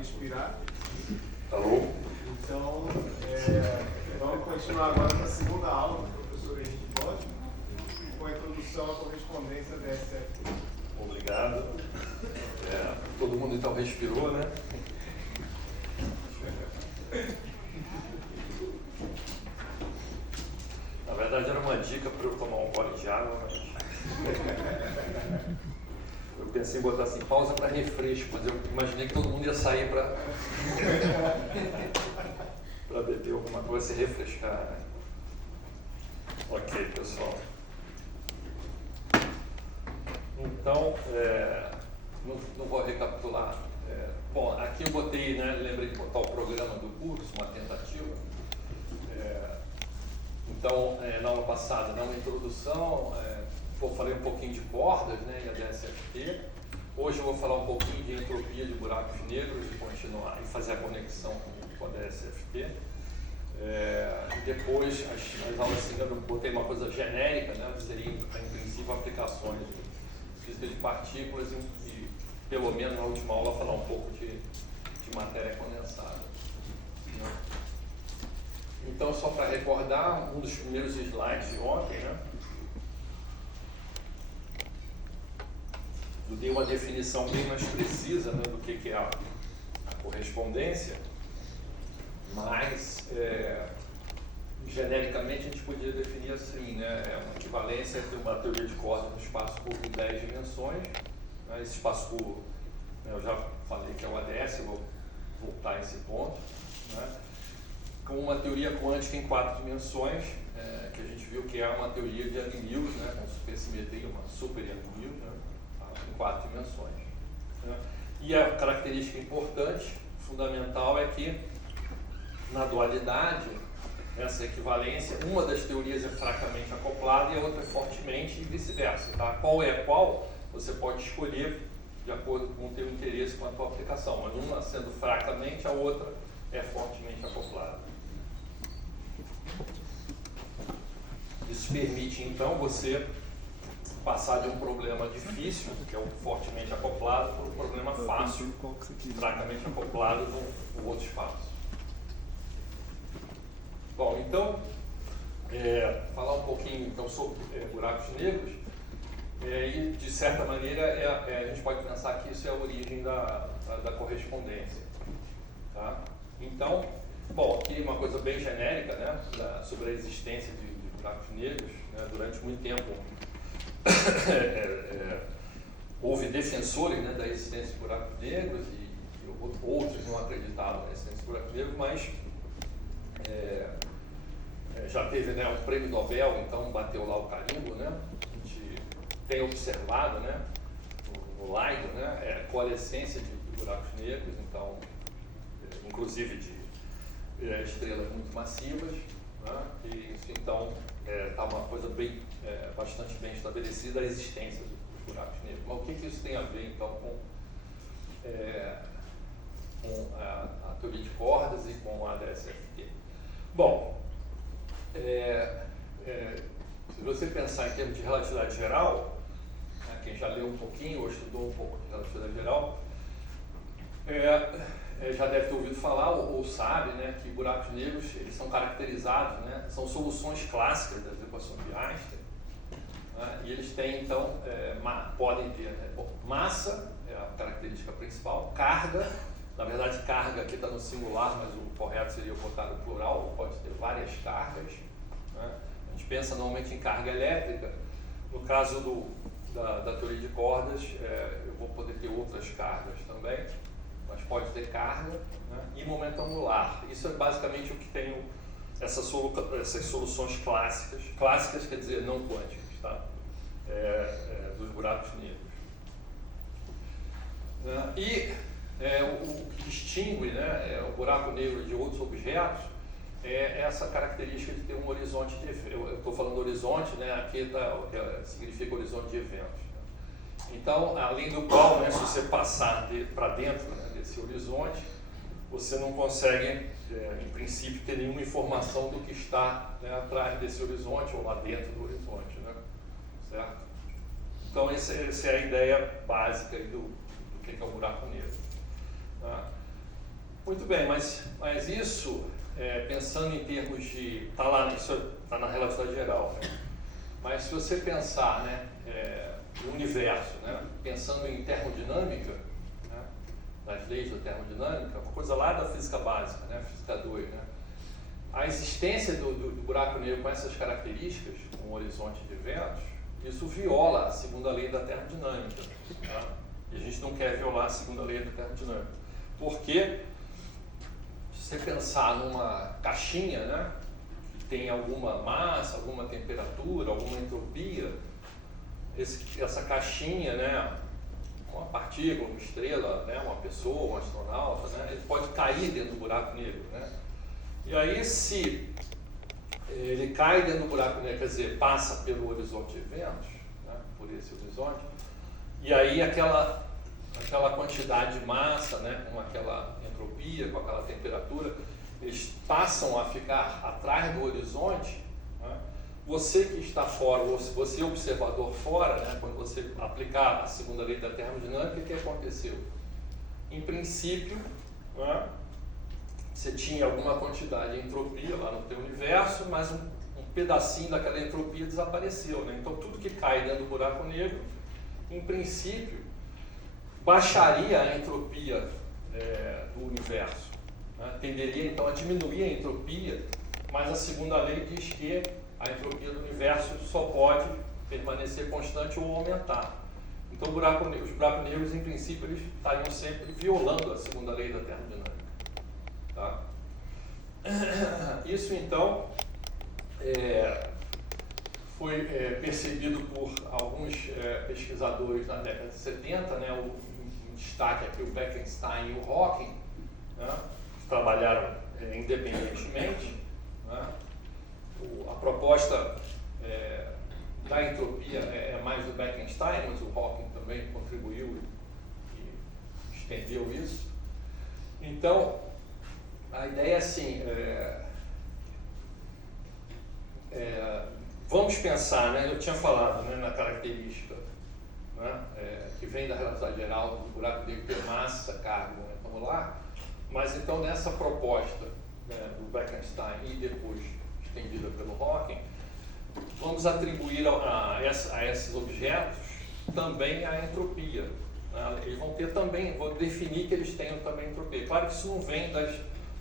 respirar. Alô? Então, vamos continuar agora com a segunda aula do professor Henrique Bosch, com a introdução à correspondência DSFT. Obrigado. Todo mundo então respirou, né? Na verdade era uma dica para eu tomar um gole de água, mas eu pensei em botar assim, pausa para refresco, mas eu imaginei que todo mundo ia sair para beber alguma coisa, se refrescar, né? Ok, pessoal. Então, não vou recapitular. Bom, aqui eu botei, né, lembrei de botar o programa do curso, uma tentativa. Então, na aula passada, na introdução, eu falei um pouquinho de cordas, né, e a DSFT. Hoje eu vou falar um pouquinho de entropia de buracos negros e continuar e fazer a conexão com a DSFT. E depois, as aulas seguintes, eu botei uma coisa genérica, né, seriam, em princípio, aplicações de física de partículas e, pelo menos na última aula, falar um pouco de matéria condensada. Né? Então, só para recordar, um dos primeiros slides de ontem, né, eu dei uma definição bem mais precisa, né, do que é a correspondência, mas genericamente a gente podia definir assim, né, uma equivalência entre uma teoria de cordas no espaço curvo em 10 dimensões, né, esse espaço curvo, né, eu já falei que é o ADS, eu vou voltar a esse ponto, né, com uma teoria quântica em 4 dimensões, que a gente viu que é uma teoria de Yang-Mills, né, com supersimetria, uma super Yang-Mills, né, em 4 dimensões. Né. E a característica importante, fundamental, é que na dualidade, essa equivalência, uma das teorias é fracamente acoplada e a outra é fortemente e vice-versa. Tá? Qual é qual, você pode escolher de acordo com o teu interesse com a tua aplicação, mas uma sendo fracamente, a outra é fortemente acoplada. Isso permite, então, você passar de um problema difícil, que é o fortemente acoplado, para um problema fácil, fracamente acoplado no outro espaço. Bom, então, falar um pouquinho então, sobre buracos negros, e de certa maneira a gente pode pensar que isso é a origem da correspondência. Tá? Então, bom, aqui uma coisa bem genérica, né, sobre a existência de buracos negros. Né, durante muito tempo houve defensores, né, da existência de buracos negros e outros não acreditavam na existência de buracos negros, mas já teve, né, um prêmio Nobel, então bateu lá o carimbo, né? A gente tem observado, né, no LIGO, né, coalescência de buracos negros, então, inclusive de estrelas muito massivas, né? E isso, então, está uma coisa bastante bem estabelecida a existência dos buracos negros. Mas o que isso tem a ver, então, com a teoria de cordas e com a DSFT? Bom, se você pensar em termos de relatividade geral, né, quem já leu um pouquinho ou estudou um pouco de relatividade geral, já deve ter ouvido falar ou sabe, né, que buracos negros eles são caracterizados, né, são soluções clássicas das equações de Einstein, né, e eles têm então, podem ter, né, massa, é a característica principal, carga. Na verdade, carga aqui está no singular, mas o correto seria botar no plural, pode ter várias cargas. Né? A gente pensa normalmente em carga elétrica. No caso da teoria de cordas, eu vou poder ter outras cargas também, mas pode ter carga, né? E momento angular. Isso é basicamente o que tem essas soluções clássicas. Clássicas quer dizer não quânticas, tá? Dos buracos negros. O que distingue, né, o buraco negro de outros objetos é essa característica de ter um horizonte de eventos. Eu estou falando horizonte, né, aqui significa horizonte de eventos. Né? Então, além do qual, né, se você passar para dentro, né, desse horizonte, você não consegue, em princípio, ter nenhuma informação do que está, né, atrás desse horizonte ou lá dentro do horizonte. Né? Certo? Então, essa é a ideia básica aí do que é o buraco negro. Tá? Muito bem, mas isso, pensando em termos de... Está lá, isso está na relatividade geral, né? Mas se você pensar, né, no universo, né, pensando em termodinâmica, né, nas leis da termodinâmica, uma coisa lá da física básica, né, física 2, né, a existência do buraco negro com essas características, com um horizonte de eventos, isso viola a segunda lei da termodinâmica. Tá? E a gente não quer violar a segunda lei da termodinâmica. Porque, se você pensar numa caixinha, né, que tem alguma massa, alguma temperatura, alguma entropia, essa caixinha, né, uma partícula, uma estrela, né, uma pessoa, um astronauta, né, ele pode cair dentro do buraco negro. Né? E aí, se ele cai dentro do buraco negro, quer dizer, passa pelo horizonte de eventos, né, por esse horizonte, e aí aquela quantidade de massa, né, com aquela entropia, com aquela temperatura, eles passam a ficar atrás do horizonte. Né? Você que está fora, você observador fora, né, quando você aplicar a segunda lei da termodinâmica, o que aconteceu? Em princípio, né, você tinha alguma quantidade de entropia lá no teu universo, mas um pedacinho daquela entropia desapareceu. Né? Então, tudo que cai dentro do buraco negro, em princípio, baixaria a entropia do universo. Né? Tenderia, então, a diminuir a entropia, mas a segunda lei diz que a entropia do universo só pode permanecer constante ou aumentar. Então, os buracos negros, em princípio, eles estariam sempre violando a segunda lei da termodinâmica. Tá? Isso, então, foi percebido por alguns pesquisadores na década de 70, né? Um destaque aqui, o Bekenstein e o Hawking, né? Que trabalharam independentemente. Né? A proposta da entropia é mais do Bekenstein, mas o Hawking também contribuiu e estendeu isso. Então, a ideia é assim, vamos pensar, né, eu tinha falado, né, na característica, né, que vem da relatividade geral do buraco negro ter massa, carga molecular, mas então nessa proposta, né, do Bekenstein e depois estendida pelo Hawking, vamos atribuir a esses objetos também a entropia. Né? Eles vão ter também, vou definir que eles tenham também entropia. Claro que isso não vem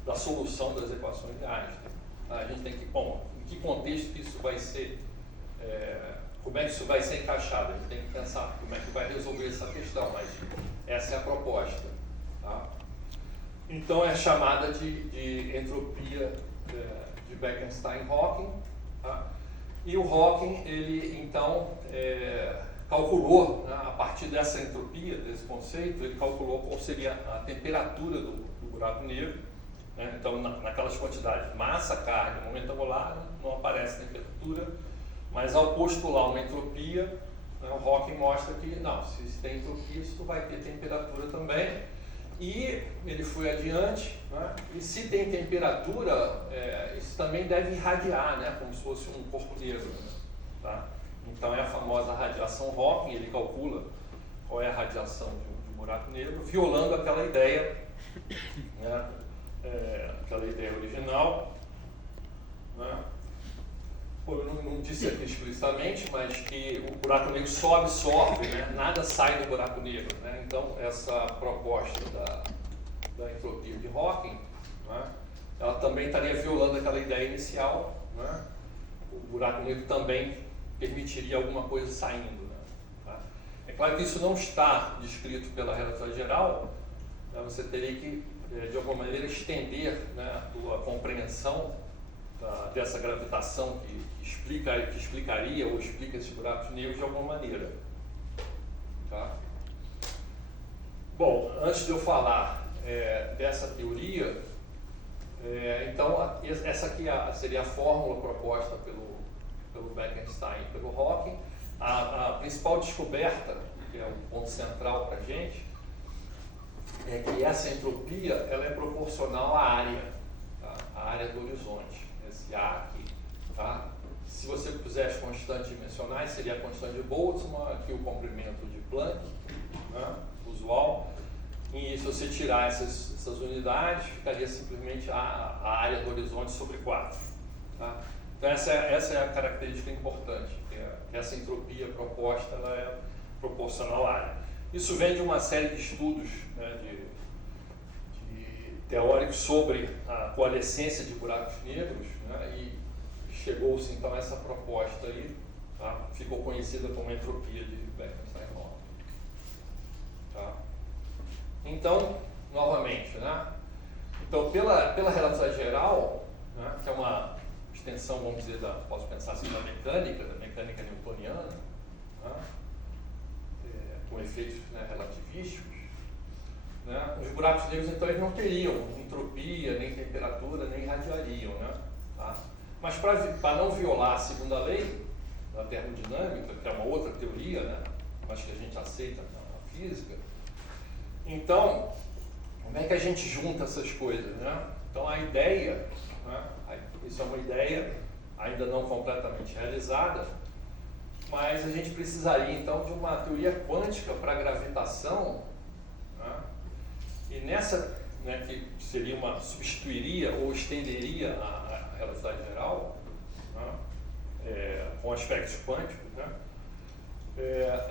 da solução das equações de Einstein. A gente tem que, bom, em que contexto que isso vai ser, como é que isso vai ser encaixado? A gente tem que pensar como é que vai resolver essa questão, mas essa é a proposta. Tá? Então é chamada de entropia de Bekenstein-Hawking. Tá? E o Hawking, ele então calculou, né, a partir dessa entropia, desse conceito, ele calculou qual seria a temperatura do buraco negro. Né? Então, naquelas quantidades, massa, carga, momento angular, não aparece temperatura, mas ao postular uma entropia, né, o Hawking mostra que, não, se tem entropia, isso vai ter temperatura também. E ele foi adiante, né? E se tem temperatura, isso também deve irradiar, né? Como se fosse um corpo negro. Né? Tá? Então é a famosa radiação Hawking, ele calcula qual é a radiação de um buraco negro, violando aquela ideia, né? Aquela ideia original. Né? Eu não disse aqui explicitamente, mas que o buraco negro só absorve, né? Nada sai do buraco negro. Né? Então, essa proposta da entropia de Hawking, né? Ela também estaria violando aquela ideia inicial. Né? O buraco negro também permitiria alguma coisa saindo. Né? Tá? É claro que isso não está descrito pela relatividade geral, né? Você teria que, de alguma maneira, estender, né, a tua compreensão dessa gravitação que explicaria ou explica esses buracos negros de alguma maneira. Tá? Bom, antes de eu falar dessa teoria, então essa aqui seria a fórmula proposta pelo Bekenstein e pelo Hawking. A principal descoberta, que é o ponto central para a gente, é que essa entropia ela é proporcional à área, tá? A área do horizonte, esse A aqui. Tá? Se você puser as constantes dimensionais, seria a constante de Boltzmann, aqui o comprimento de Planck, né? Usual. E se você tirar esses essas unidades, ficaria simplesmente a área do horizonte sobre 4. Tá? Então essa é a característica importante, que essa entropia proposta ela é proporcional à área. Isso vem de uma série de estudos, né, de teóricos sobre a coalescência de buracos negros, né, e chegou-se então a essa proposta aí, tá? Ficou conhecida como entropia de Bekenstein-Rock. Tá? Então, novamente, né? Então, pela relatividade geral, né, que é uma extensão, vamos dizer, posso pensar assim, da mecânica newtoniana, né, com efeitos, né, relativísticos, né, os buracos negros, então, eles não teriam entropia, nem temperatura, nem radiariam, né, tá? Mas para não violar a segunda lei da termodinâmica, que é uma outra teoria, né, mas que a gente aceita na física, então, como é que a gente junta essas coisas, né? Então, a ideia, né, isso é uma ideia ainda não completamente realizada, mas a gente precisaria, então, de uma teoria quântica para a gravitação, né? E nessa, né, que seria substituiria ou estenderia a relatividade geral, né, com aspectos quânticos, né?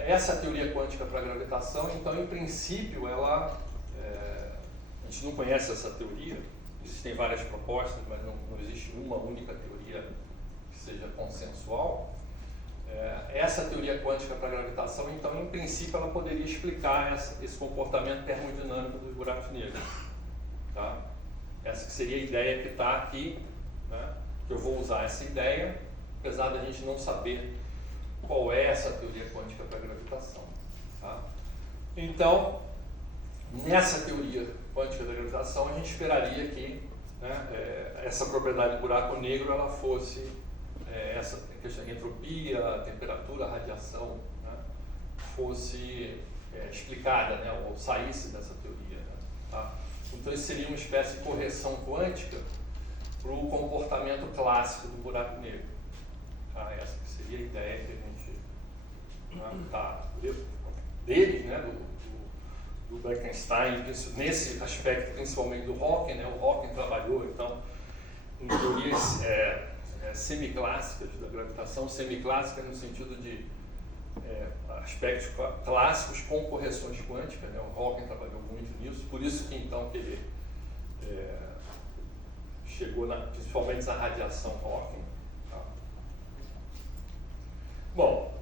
Essa teoria quântica para a gravitação, então, em princípio, a gente não conhece essa teoria, existem várias propostas, mas não existe uma única teoria que seja consensual. Essa teoria quântica para a gravitação, então, em princípio, ela poderia explicar esse comportamento termodinâmico dos buracos negros. Tá? Essa que seria a ideia que está aqui, né? Que eu vou usar essa ideia, apesar da gente não saber qual é essa teoria quântica para a gravitação. Tá? Então, nessa teoria quântica da gravitação, a gente esperaria que, né, essa propriedade do buraco negro ela fosse essa questão de entropia, temperatura, radiação, né, fosse explicada, né, ou saísse dessa teoria. Né, tá? Então, isso seria uma espécie de correção quântica para o comportamento clássico do buraco negro. Tá? Essa que seria a ideia que a gente tá deles, né, do Bekenstein, nesse aspecto principalmente do Hawking, né? O Hawking trabalhou então em teorias semiclássicas da gravitação, semiclássica no sentido de aspectos clássicos com correções quânticas, né? O Hawking trabalhou muito nisso, por isso que então que ele chegou principalmente na radiação Hawking. Tá? Bom,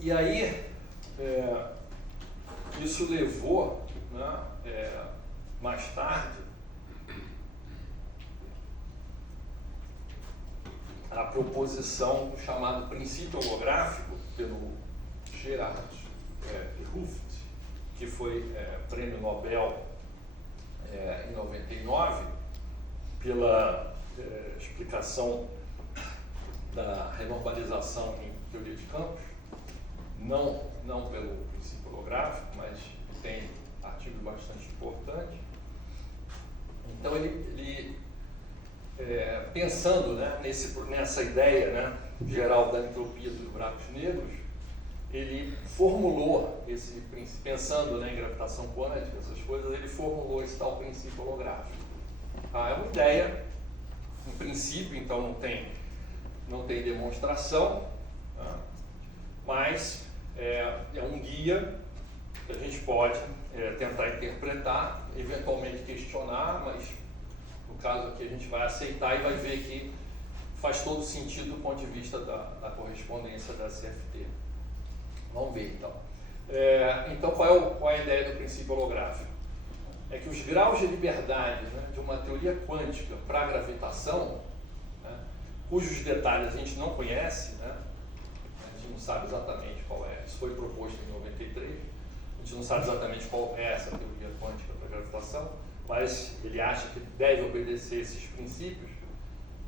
e aí isso levou, né, mais tarde a proposição do chamado princípio holográfico pelo Gerard de Hooft, que foi prêmio Nobel em 99 pela explicação da renormalização em teoria de campos, não pelo princípio holográfico, mas tem artigos bastante importantes. Então ele pensando, né, nessa ideia, né, geral da entropia dos buracos negros, ele formulou esse princípio, pensando, né, em gravitação quântica, essas coisas, ele formulou esse tal princípio holográfico. Tá? É uma ideia, em princípio, então não tem demonstração, tá? Mas é um guia que a gente pode tentar interpretar, eventualmente questionar, mas no caso aqui a gente vai aceitar e vai ver que faz todo sentido do ponto de vista da correspondência da CFT. Vamos ver então. Então qual é a ideia do princípio holográfico? É que os graus de liberdade, né, de uma teoria quântica para a gravitação, né, cujos detalhes a gente não conhece, né, a gente não sabe exatamente qual é, isso foi proposto em 93, a gente não sabe exatamente qual é essa teoria quântica para a gravitação, mas ele acha que deve obedecer esses princípios.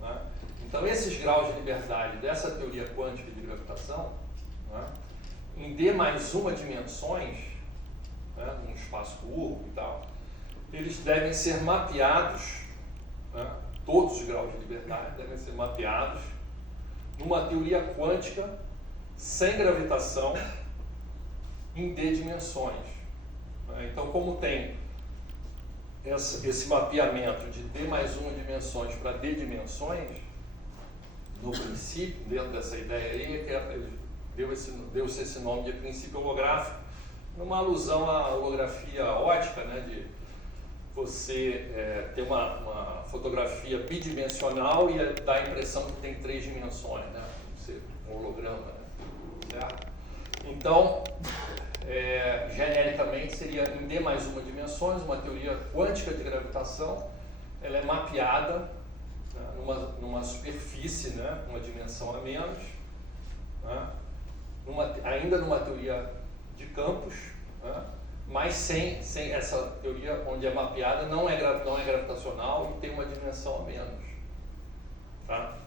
Né? Então, esses graus de liberdade dessa teoria quântica de gravitação, né, em D mais uma dimensões, né, num espaço curvo e tal, eles devem ser mapeados, né, todos os graus de liberdade devem ser mapeados numa teoria quântica sem gravitação em D dimensões. Né? Então, como tem esse mapeamento de D mais 1 dimensões para D dimensões, no princípio, dentro dessa ideia aí, deu-se esse nome de princípio holográfico, numa alusão à holografia ótica, né, de você ter uma fotografia bidimensional e dá a impressão que tem 3 dimensões, né, um holograma, né, certo? Então, genericamente seria em D mais 1 dimensões, uma teoria quântica de gravitação, ela é mapeada, né, numa superfície, né, uma dimensão a menos, né, ainda numa teoria de campos, né, mas sem essa teoria onde é mapeada não é gravitacional e tem uma dimensão a menos. Tá?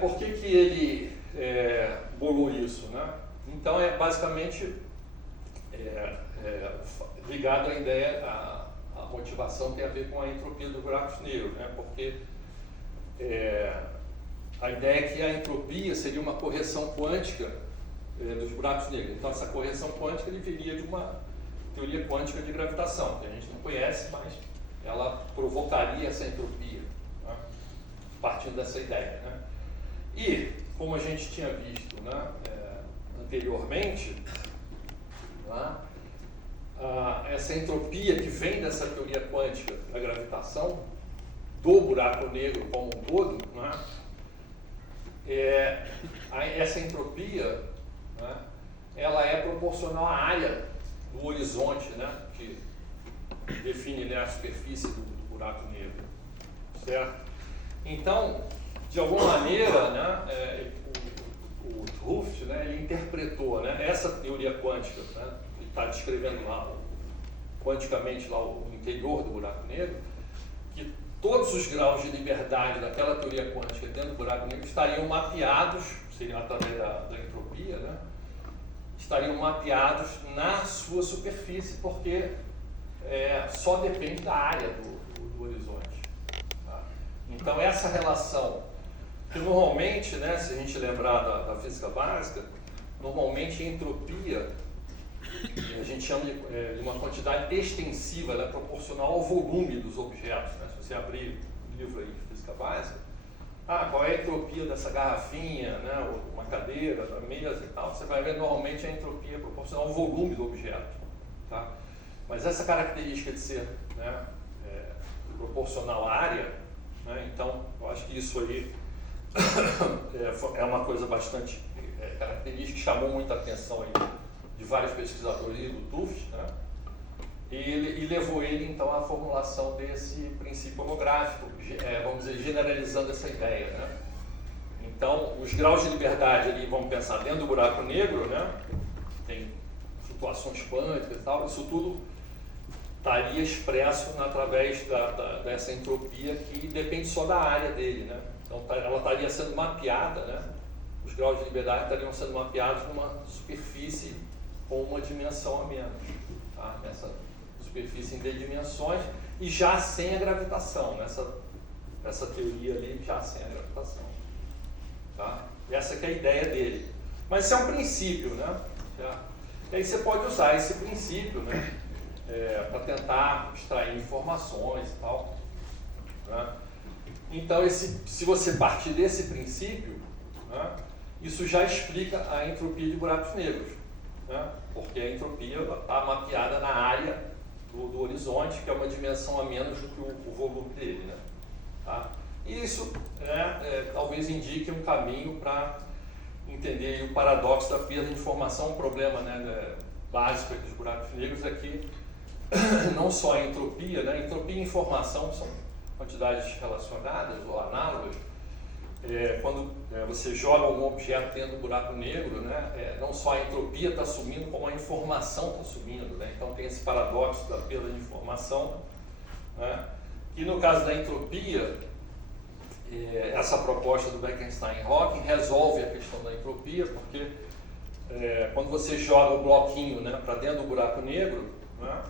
Por que ele bolou isso? Né? Então basicamente ligado à ideia, a motivação tem a ver com a entropia dos buracos negros, né? Porque a ideia é que a entropia seria uma correção quântica dos buracos negros. Então essa correção quântica ele viria de uma teoria quântica de gravitação, que a gente não conhece, mas ela provocaria essa entropia, né? Partindo dessa ideia. Né? E, como a gente tinha visto, né, anteriormente, né, essa entropia que vem dessa teoria quântica da gravitação, do buraco negro como um todo, né, essa entropia, né, ela é proporcional à área do horizonte, né, que define, né, a superfície do buraco negro, certo? Então, de alguma maneira, né, o Ruft, né, ele interpretou, né, essa teoria quântica, né, ele está descrevendo lá, quanticamente lá o interior do buraco negro, que todos os graus de liberdade daquela teoria quântica dentro do buraco negro estariam mapeados, seria através da entropia, né, estariam mapeados na sua superfície, porque só depende da área do horizonte. Tá? Então essa relação, que normalmente, né, se a gente lembrar da física básica, normalmente a entropia a gente chama de uma quantidade extensiva, ela é proporcional ao volume dos objetos. Né? Se você abrir o livro aí de física básica, qual é a entropia dessa garrafinha, né, ou uma cadeira, da mesa e tal, você vai ver normalmente a entropia é proporcional ao volume do objeto. Tá? Mas essa característica de ser, né, proporcional à área, né, então eu acho que isso aí é uma coisa bastante característica, que chamou muita atenção aí de vários pesquisadores do Tufts, né? E levou ele então à formulação desse princípio holográfico, vamos dizer, generalizando essa ideia, né? Então, os graus de liberdade ali, vamos pensar, dentro do buraco negro, né? Tem flutuações quânticas e tal, isso tudo estaria expresso através dessa entropia que depende só da área dele, né? Então, ela estaria sendo mapeada, né? Os graus de liberdade estariam sendo mapeados numa superfície com uma dimensão a menos, tá? Nessa superfície em D dimensões e já sem a gravitação, essa teoria ali já sem a gravitação, tá? Essa que é a ideia dele. Mas isso é um princípio, né? E aí você pode usar esse princípio, né, para tentar extrair informações e tal, né? Então, se você partir desse princípio, né, isso já explica a entropia de buracos negros, né, porque a entropia está mapeada na área do horizonte, que é uma dimensão a menos do que o volume dele. Né, tá? E isso talvez indique um caminho para entender o paradoxo da perda de informação. Um problema, né, básico dos buracos negros é que não só a entropia, né, entropia e informação são quantidades relacionadas ou análogas. Quando você joga algum objeto dentro do buraco negro, né, não só a entropia está sumindo, como a informação está sumindo. Né? Então tem esse paradoxo da perda de informação, né? E no caso da entropia, essa proposta do Bekenstein e Hawking resolve a questão da entropia, porque quando você joga o bloquinho, né, para dentro do buraco negro, né,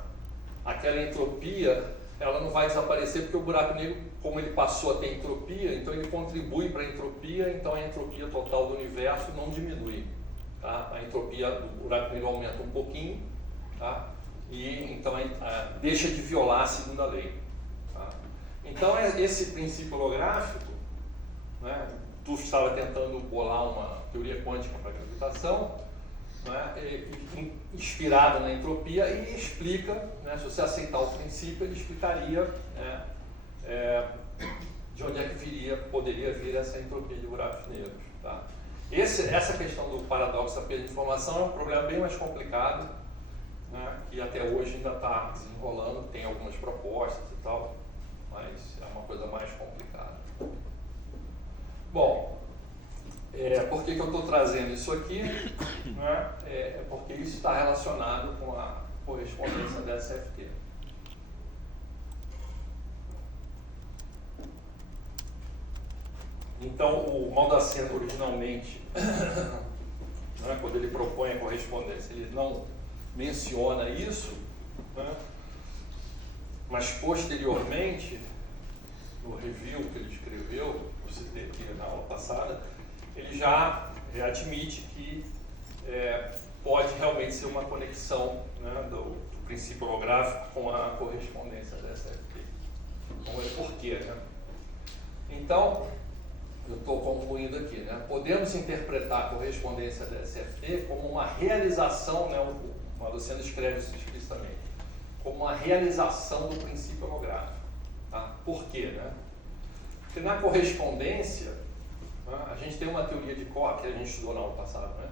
aquela entropia ela não vai desaparecer, porque o buraco negro, como ele passou a ter entropia, então ele contribui para a entropia, então a entropia total do universo não diminui. Tá? A entropia do buraco negro aumenta um pouquinho, tá? e então deixa de violar a segunda lei. Tá? Então esse princípio holográfico, né, tu estava tentando bolar uma teoria quântica para a gravitação, né, inspirada na entropia, e explica, né, se você aceitar o princípio, ele explicaria, né, de onde é que poderia vir essa entropia de buracos negros. Tá? Essa questão do paradoxo da perda de informação é um problema bem mais complicado, né, que até hoje ainda está desenrolando, tem algumas propostas e tal, mas é uma coisa mais complicada. Bom, por que eu estou trazendo isso aqui? Né? É porque isso está relacionado com a correspondência da SFT. Então, o Maldaceno originalmente, né, quando ele propõe a correspondência, ele não menciona isso, né, mas posteriormente, no review que ele escreveu, eu citei aqui na aula passada, ele já admite que pode realmente ser uma conexão, né, do princípio holográfico com a correspondência da SFT. Vamos ver por quê, né? Então, eu estou concluindo aqui, né? Podemos interpretar a correspondência da SFT como uma realização, né? O Maldaceno escreve isso explicitamente, como uma realização do princípio holográfico. Tá? Por quê, né? Porque na correspondência, né, a gente tem uma teoria de cordas, que a gente estudou na aula passada, né?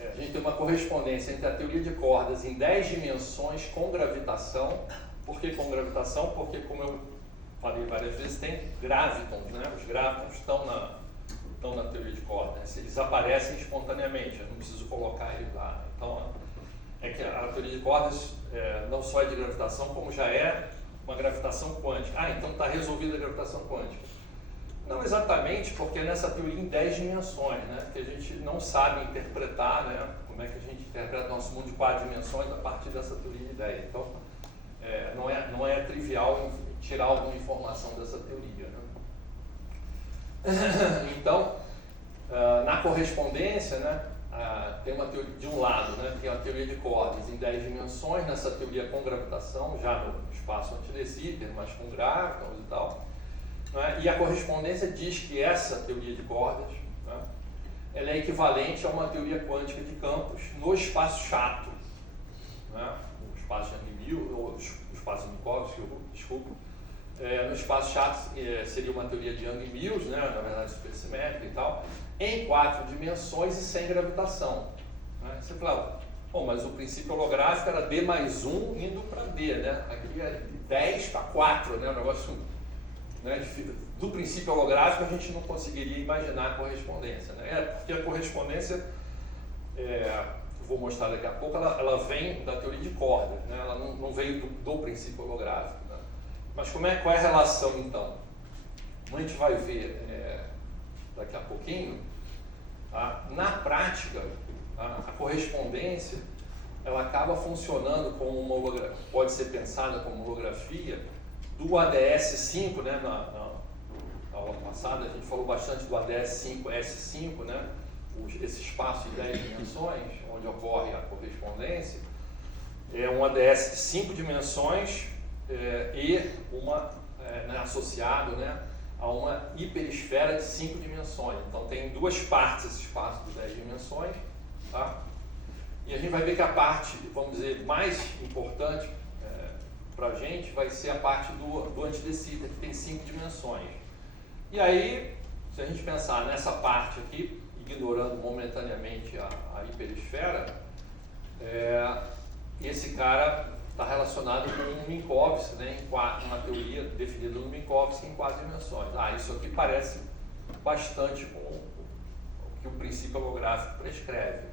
A gente tem uma correspondência entre a teoria de cordas em 10 dimensões com gravitação. Por que com gravitação? Porque, como eu falei várias vezes, tem gravitons, né? Os gravitons estão na teoria de cordas, eles aparecem espontaneamente, eu não preciso colocar eles lá. Então, é que a teoria de cordas não só é de gravitação, como já é uma gravitação quântica. Então está resolvida a gravitação quântica. Não exatamente, porque é nessa teoria em 10 dimensões, né? Que a gente não sabe interpretar, né? Como é que a gente interpreta nosso mundo de 4 dimensões a partir dessa teoria de 10. Então, não é trivial tirar alguma informação dessa teoria. Né? Então, na correspondência, né, tem uma teoria, de um lado, né, tem a teoria de cordas em 10 dimensões, nessa teoria com gravitação, já no espaço anti-de Sitter, mas com gravitons e tal. Né, e a correspondência diz que essa teoria de cordas, né, ela é equivalente a uma teoria quântica de campos no espaço chato. Né, no espaço de Young-Mills, ou no espaço de Minkowski, desculpa. No espaço chato seria uma teoria de Young-Mills, né, na verdade supersimétrica e tal, em 4 dimensões e sem gravitação. Né? Você fala, mas o princípio holográfico era D mais 1 indo para D, né? Aqui é de 10 para 4, né? O negócio, né, do princípio holográfico a gente não conseguiria imaginar a correspondência. Né? Porque a correspondência, vou mostrar daqui a pouco, ela vem da teoria de cordas, né? Ela não veio do princípio holográfico. Né? Mas qual é a relação então? Como a gente vai ver daqui a pouquinho, tá? Na prática, tá? A correspondência ela acaba funcionando como uma holografia, pode ser pensada como holografia do ADS5, né? Na aula passada a gente falou bastante do ADS5S5, né? Esse espaço de 10 dimensões, onde ocorre a correspondência, é um ADS de 5 dimensões e né, associado, né, a uma hiperesfera de 5 dimensões. Então tem duas partes esse espaço de 10 dimensões, tá? E a gente vai ver que a parte, vamos dizer, mais importante para a gente vai ser a parte do anti-de Sitter, que tem 5 dimensões. E aí, se a gente pensar nessa parte aqui, ignorando momentaneamente a hiperesfera, esse cara está relacionado com o Minkowski, né, uma teoria definida no Minkowski em 4 dimensões. Isso aqui parece bastante com o que o princípio holográfico prescreve.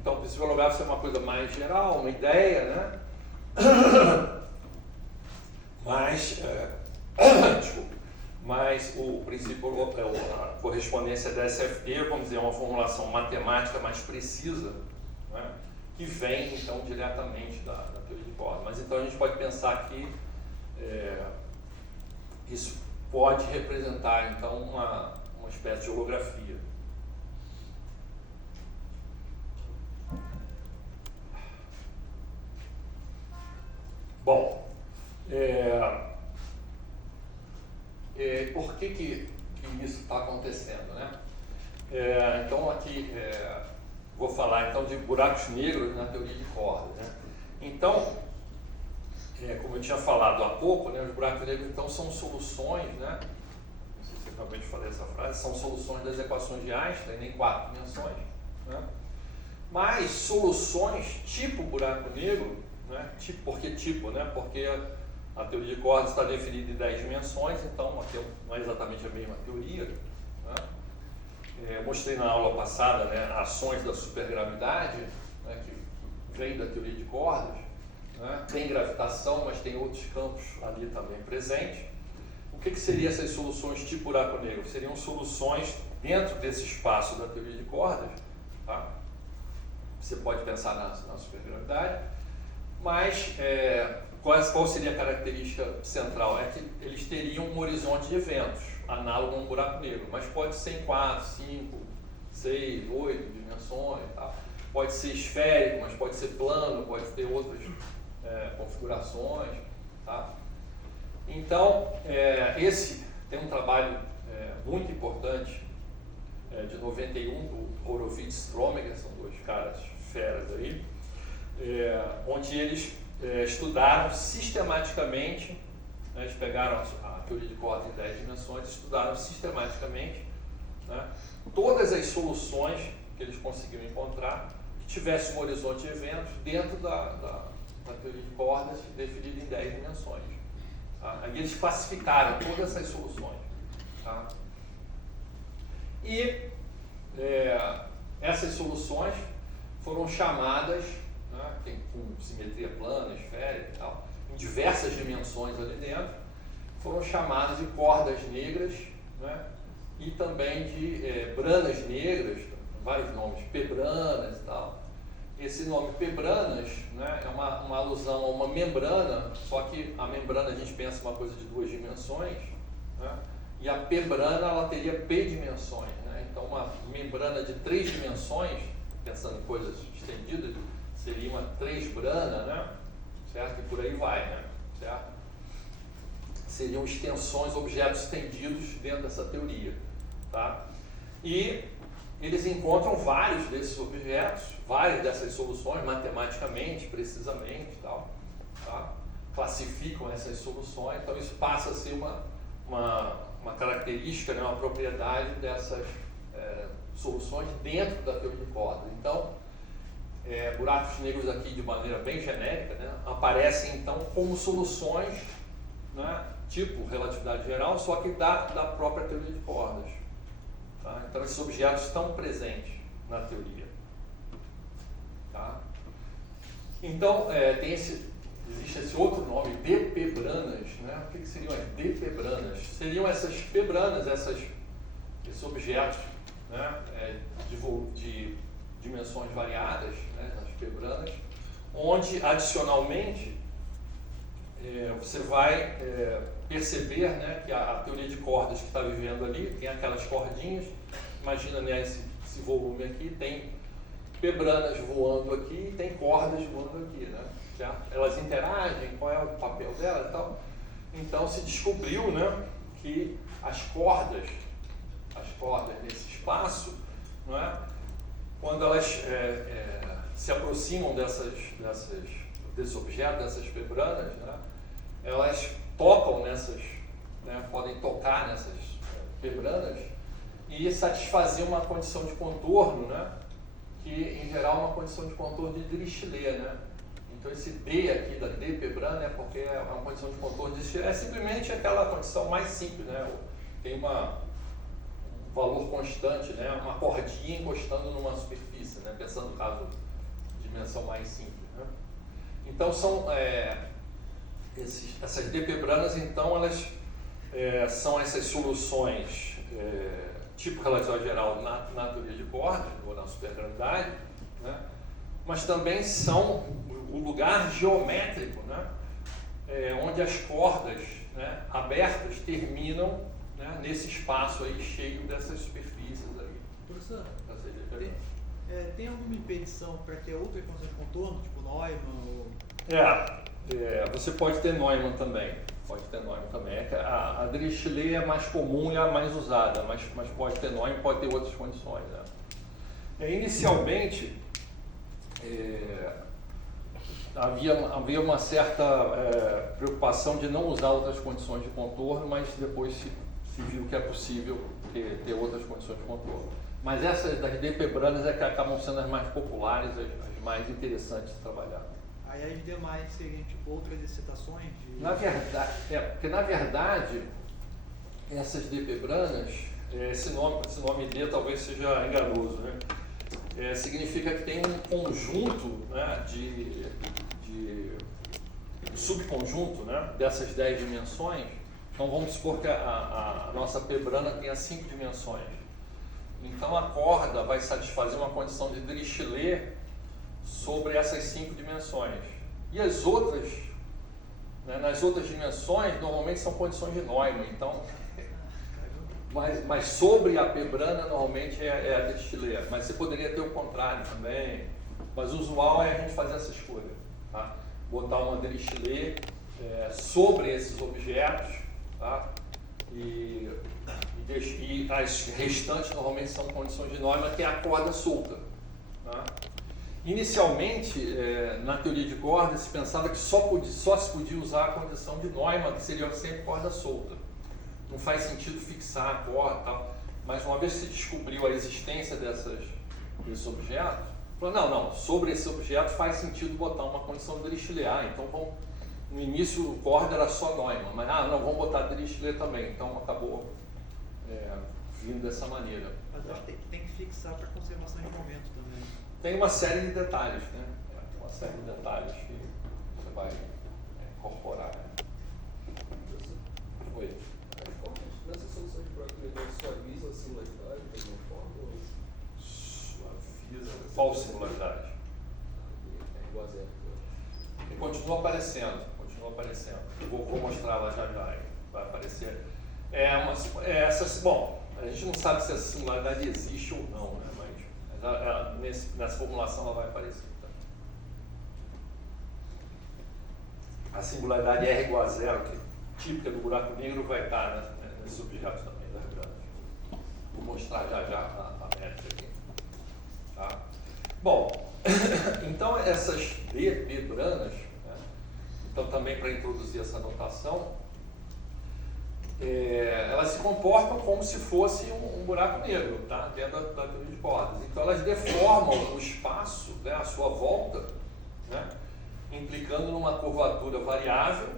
Então, o princípio holográfico é uma coisa mais geral, uma ideia, né? Mas o princípio, a correspondência da SFT, vamos dizer, é uma formulação matemática mais precisa, né, que vem, então, diretamente da teoria de cordas. Mas, então, a gente pode pensar que isso pode representar, então, uma espécie de holografia. Bom, por que isso está acontecendo, né? Então aqui vou falar então de buracos negros na teoria de cordas, né? Então, como eu tinha falado há pouco, né, os buracos negros então são soluções, né? Não sei se eu acabei de falar essa frase, são soluções das equações de Einstein em 4 dimensões, né? Mas soluções tipo buraco negro, né? Por que tipo, né? Porque a teoria de cordas está definida em 10 dimensões, então aqui não é exatamente a mesma teoria, né? Mostrei na aula passada, né, ações da supergravidade, né, que vem da teoria de cordas, né? Tem gravitação, mas tem outros campos ali também presentes. O que seriam essas soluções tipo buraco negro? Seriam soluções dentro desse espaço da teoria de cordas, tá? Você pode pensar na supergravidade, mas qual seria a característica central? É que eles teriam um horizonte de eventos, análogo a um buraco negro, mas pode ser em 4, 5, 6, 8 dimensões, tá? Pode ser esférico, mas pode ser plano, pode ter outras configurações, tá? Então, esse tem um trabalho muito importante de 91 do Horowitz e Strominger, são dois caras feras aí, onde eles estudaram sistematicamente, né, eles pegaram a teoria de cordas em 10 dimensões, estudaram sistematicamente, né, todas as soluções que eles conseguiram encontrar que tivessem um horizonte de eventos dentro da teoria de cordas definida em 10 dimensões. Tá? Aí eles classificaram todas essas soluções. Tá? E essas soluções foram chamadas, né, com simetria plana, esférica e tal, em diversas dimensões ali dentro, foram chamadas de cordas negras, né, e também de branas negras, vários nomes, P-branas e tal. Esse nome P-branas, né, é uma alusão a uma membrana, só que a membrana a gente pensa uma coisa de 2 dimensões, né, e a P-brana ela teria P dimensões, né? Então uma membrana de 3 dimensões, pensando em coisas estendidas, seria uma 3-brana, né? Certo? E por aí vai, né? Certo? Seriam extensões, objetos estendidos dentro dessa teoria, tá? E eles encontram vários desses objetos, várias dessas soluções, matematicamente, precisamente, tal, tá? Classificam essas soluções, então isso passa a ser uma característica, né, uma propriedade dessas soluções dentro da teoria de cordas. Então, buracos negros aqui de maneira bem genérica, né, aparecem então como soluções, né, tipo relatividade geral, só que da própria teoria de cordas. Tá? Então esses objetos estão presentes na teoria. Tá? Então existe esse outro nome, de P-branas, né? O que seriam as de P-branas? Seriam essas P-branas, esses objetos, né, de dimensões variadas, né, as P-branas, onde adicionalmente você vai perceber, né, que a teoria de cordas que está vivendo ali tem aquelas cordinhas, imagina, né, esse volume aqui, tem P-branas voando aqui e tem cordas voando aqui, né? Certo? Elas interagem, qual é o papel delas e tal. Então se descobriu, né, que as cordas nesse espaço, não é? Quando elas se aproximam desses objetos, dessas P-branas, né, elas tocam nessas, né, podem tocar nessas P-branas e satisfazer uma condição de contorno, né, que em geral é uma condição de contorno de Dirichlet, né? Então esse D aqui da D P-brana é porque é uma condição de contorno de Dirichlet, é simplesmente aquela condição mais simples, né? Tem um valor constante, né? Uma cordinha encostando numa superfície, né? Pensando no caso de dimensão mais simples, né? Então são essas D P-branas, então elas são essas soluções tipo relatividade geral na teoria de cordas, ou na supergravidade, né? Mas também são o lugar geométrico, né, onde as cordas, né, abertas terminam, né, nesse espaço aí cheio dessas superfícies aí. Professor, tem alguma impedição para que a outra equação de contorno, tipo Neumann ou... você pode ter Neumann também. A Dirichlet é mais comum e a mais usada, mas pode ter Neumann, pode ter outras condições. Né? Inicialmente, havia uma certa preocupação de não usar outras condições de contorno, mas depois se viu que é possível ter outras condições de contorno. Mas essas das DP-branas é que acabam sendo as mais populares, as mais interessantes de trabalhar. Aí as demais seriam tipo outras excitações? Porque na verdade, essas DP-branas, esse nome D talvez seja enganoso, né? Significa que tem um conjunto, né, de subconjunto, né, dessas 10 dimensões. Então vamos supor que a nossa P-brana tenha 5 dimensões. Então a corda vai satisfazer uma condição de Dirichlet sobre essas 5 dimensões. E as outras, né, nas outras dimensões, normalmente são condições de Neumann. Então, mas sobre a P-brana, normalmente é a Dirichlet. Mas você poderia ter o contrário também. Mas o usual é a gente fazer essa escolha. Tá? Botar uma Dirichlet sobre esses objetos, tá? E as restantes normalmente são condições de Neumann, que é a corda solta. Tá? Inicialmente, na teoria de cordas, se pensava que só se podia usar a condição de Neumann, que seria sempre corda solta. Não faz sentido fixar a corda e tal. Mas uma vez que se descobriu a existência desses objetos, falou, não, sobre esse objeto faz sentido botar uma condição de Dirichlet. Então no início o corda era só Neumann, mas vamos botar Dirichlet também. Então acabou vindo dessa maneira. Mas acho que tem que fixar para conservação de momento também. Tem uma série de detalhes, né? Uma série de detalhes que você vai incorporar. Oi. Nessa solução de buraco negro, suaviza a singularidade de alguma forma? Suaviza. Qual singularidade? É igual a zero. E continua aparecendo. Vou mostrar lá já. Vai aparecer. Bom, a gente não sabe se essa singularidade existe ou não, né? Mas nessa formulação ela vai aparecer. Tá? A singularidade R igual a zero, que é típica do buraco negro, vai estar nesses objetos também das branas. Vou mostrar já a métrica aqui. Tá? Bom, então essas DP branas, né? Então também para introduzir essa notação, elas se comportam como se fosse um buraco negro, tá? Dentro da teoria de cordas. Então elas deformam o espaço, né, à sua volta, né, implicando numa curvatura variável,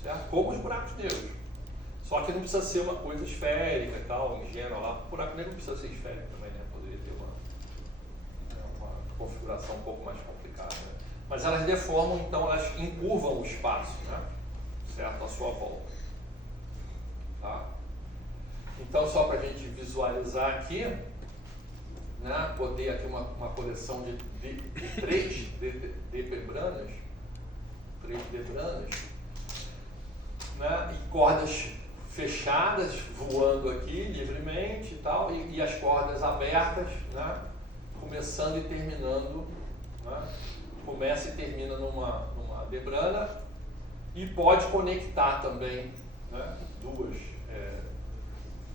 certo? Como os buracos negros. Só que não precisa ser uma coisa esférica, tal, ingênua lá. O buraco negro não precisa ser esférico também, né? Poderia ter uma configuração um pouco mais complicada. Né? Mas elas deformam, então elas encurvam o espaço, né, certo? À sua volta. Tá? Então, só para a gente visualizar aqui, né, botei aqui uma coleção de 3 DP-branas, né, e cordas fechadas voando aqui livremente e tal, e as cordas abertas, né, começando e terminando, né, começa e termina numa D-brana, e pode conectar também, né,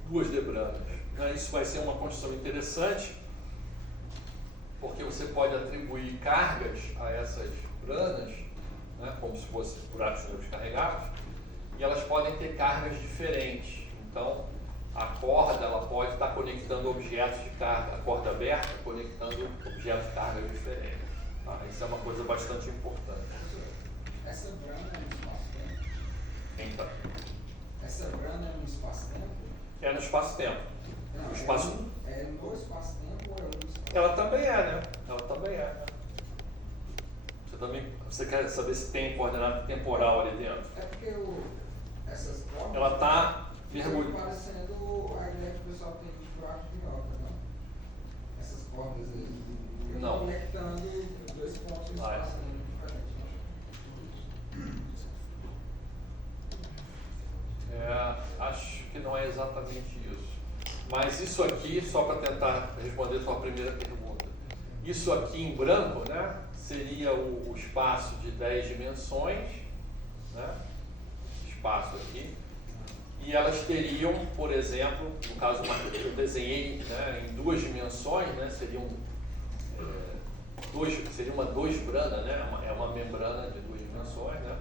duas D-branas. Né? Isso vai ser uma construção interessante, porque você pode atribuir cargas a essas branas, né, como se fossem buracos negros carregados, e elas podem ter cargas diferentes. Então, a corda ela pode estar conectando objetos de carga, a corda aberta conectando objetos de carga diferentes. Tá? Isso é uma coisa bastante importante. Essa brana é no espaço-tempo? Então, Essa brana é no espaço-tempo? é no espaço-tempo. Não, O espaço... é no espaço-tempo ou é no espaço-tempo? Ela também é, né? Ela também é. Você quer saber se tem coordenada temporal ali dentro? É porque essas cordas... Ela está mergulhando. Parecendo a ideia que o pessoal tem de buraco de minhoca, não? Essas cordas aí. Não. Conectando 2 pontos no espaço-tempo diferente, né? Acho que não é exatamente isso. Mas isso aqui, só para tentar responder a sua primeira pergunta, isso aqui em branco, né, seria o espaço de 10 dimensões, né? Esse espaço aqui. E elas teriam, por exemplo, no caso eu desenhei, né, em 2 dimensões, né, seria uma 2 brana, né, é uma membrana de 2 dimensões, né,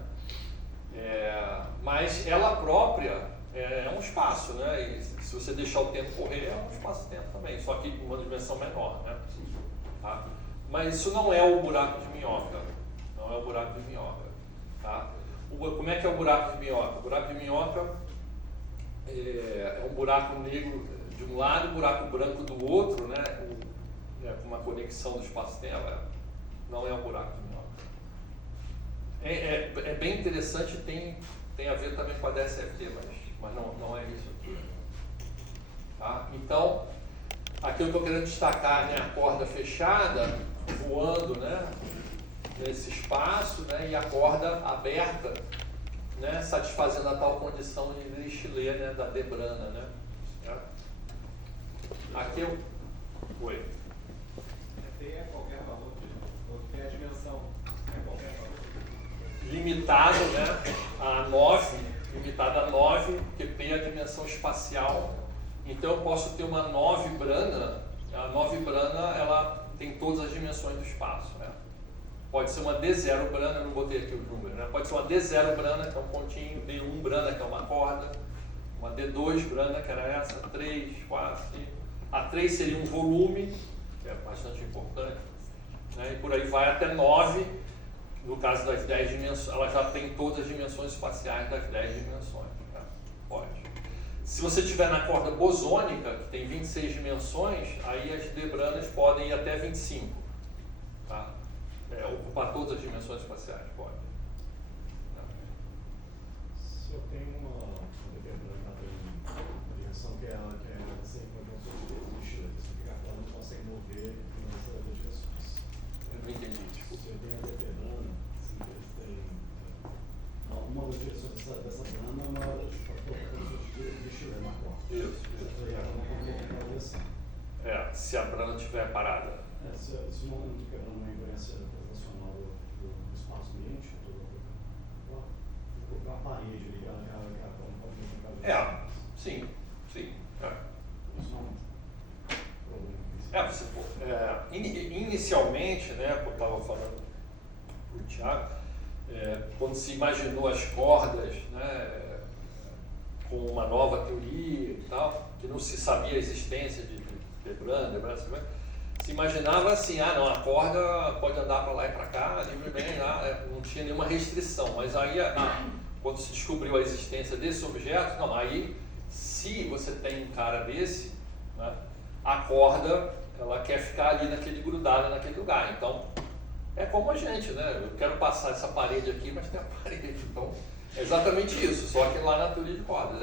mas ela própria é um espaço, né, e se você deixar o tempo correr é um espaço-tempo também, só que uma dimensão menor, né, tá? Mas isso não é o buraco de minhoca, não é o buraco de minhoca, tá? Como é que é o buraco de minhoca? O buraco de minhoca é um buraco negro de um lado e um buraco branco do outro, né? Com uma conexão do espaço-tempo, não é um buraco de minhoca. É bem interessante, tem a ver também com a DSFT, mas não é isso aqui. Tá? Então, aqui eu estou querendo destacar, né, a corda fechada, voando, né, nesse espaço, né, e a corda aberta, né, satisfazendo a tal condição de Dirichlet, né, da Debrana, né? Aqui eu... Oi. T é qualquer valor, tem a dimensão, é qualquer valor. Limitado, né, a 9, limitado a 9, porque P é a dimensão espacial. Então eu posso ter uma 9 brana, a 9 brana ela tem todas as dimensões do espaço, né? Pode ser uma D0 brana, eu não botei aqui os números, né? Pode ser uma D0 brana, que é um pontinho, D1 brana, que é uma corda, uma D2 brana, que era essa, 3, 4, 5. A 3 seria um volume, que é bastante importante, né? E por aí vai até 9, no caso das 10 dimensões, ela já tem todas as dimensões espaciais das 10 dimensões, né? Pode. Se você tiver na corda bosônica, que tem 26 dimensões, aí as debranas podem ir até 25, tá? Ocupar todas as dimensões espaciais, pode. Se eu tenho uma dimensão que é sempre uma dimensão de você fica falando que consegue mover nessas direções. Eu não entendi, desculpa. Se eu tenho a determinana, eles têm uma das direções dessa brana, uma das de Chile na corda. Isso. Aí ela não pode mover a direção. Se a brana estiver parada. Se o momento de quebrando uma incoerência gravitacional do espaço ambiente, a parede ligada àquela corda, Sim. isso não é um problema. Inicialmente, né, como eu estava falando para o Thiago, quando se imaginou as cordas, né, com uma nova teoria e tal, que não se sabia a existência de Debrana, se imaginava assim, a corda pode andar para lá e para cá, livremente, não tinha nenhuma restrição, mas aí quando se descobriu a existência desse objeto, não, aí se você tem um cara desse, né, a corda ela quer ficar ali grudada naquele lugar, então é como a gente, né, eu quero passar essa parede aqui, mas tem a parede, então é exatamente isso, só que lá na teoria de cordas,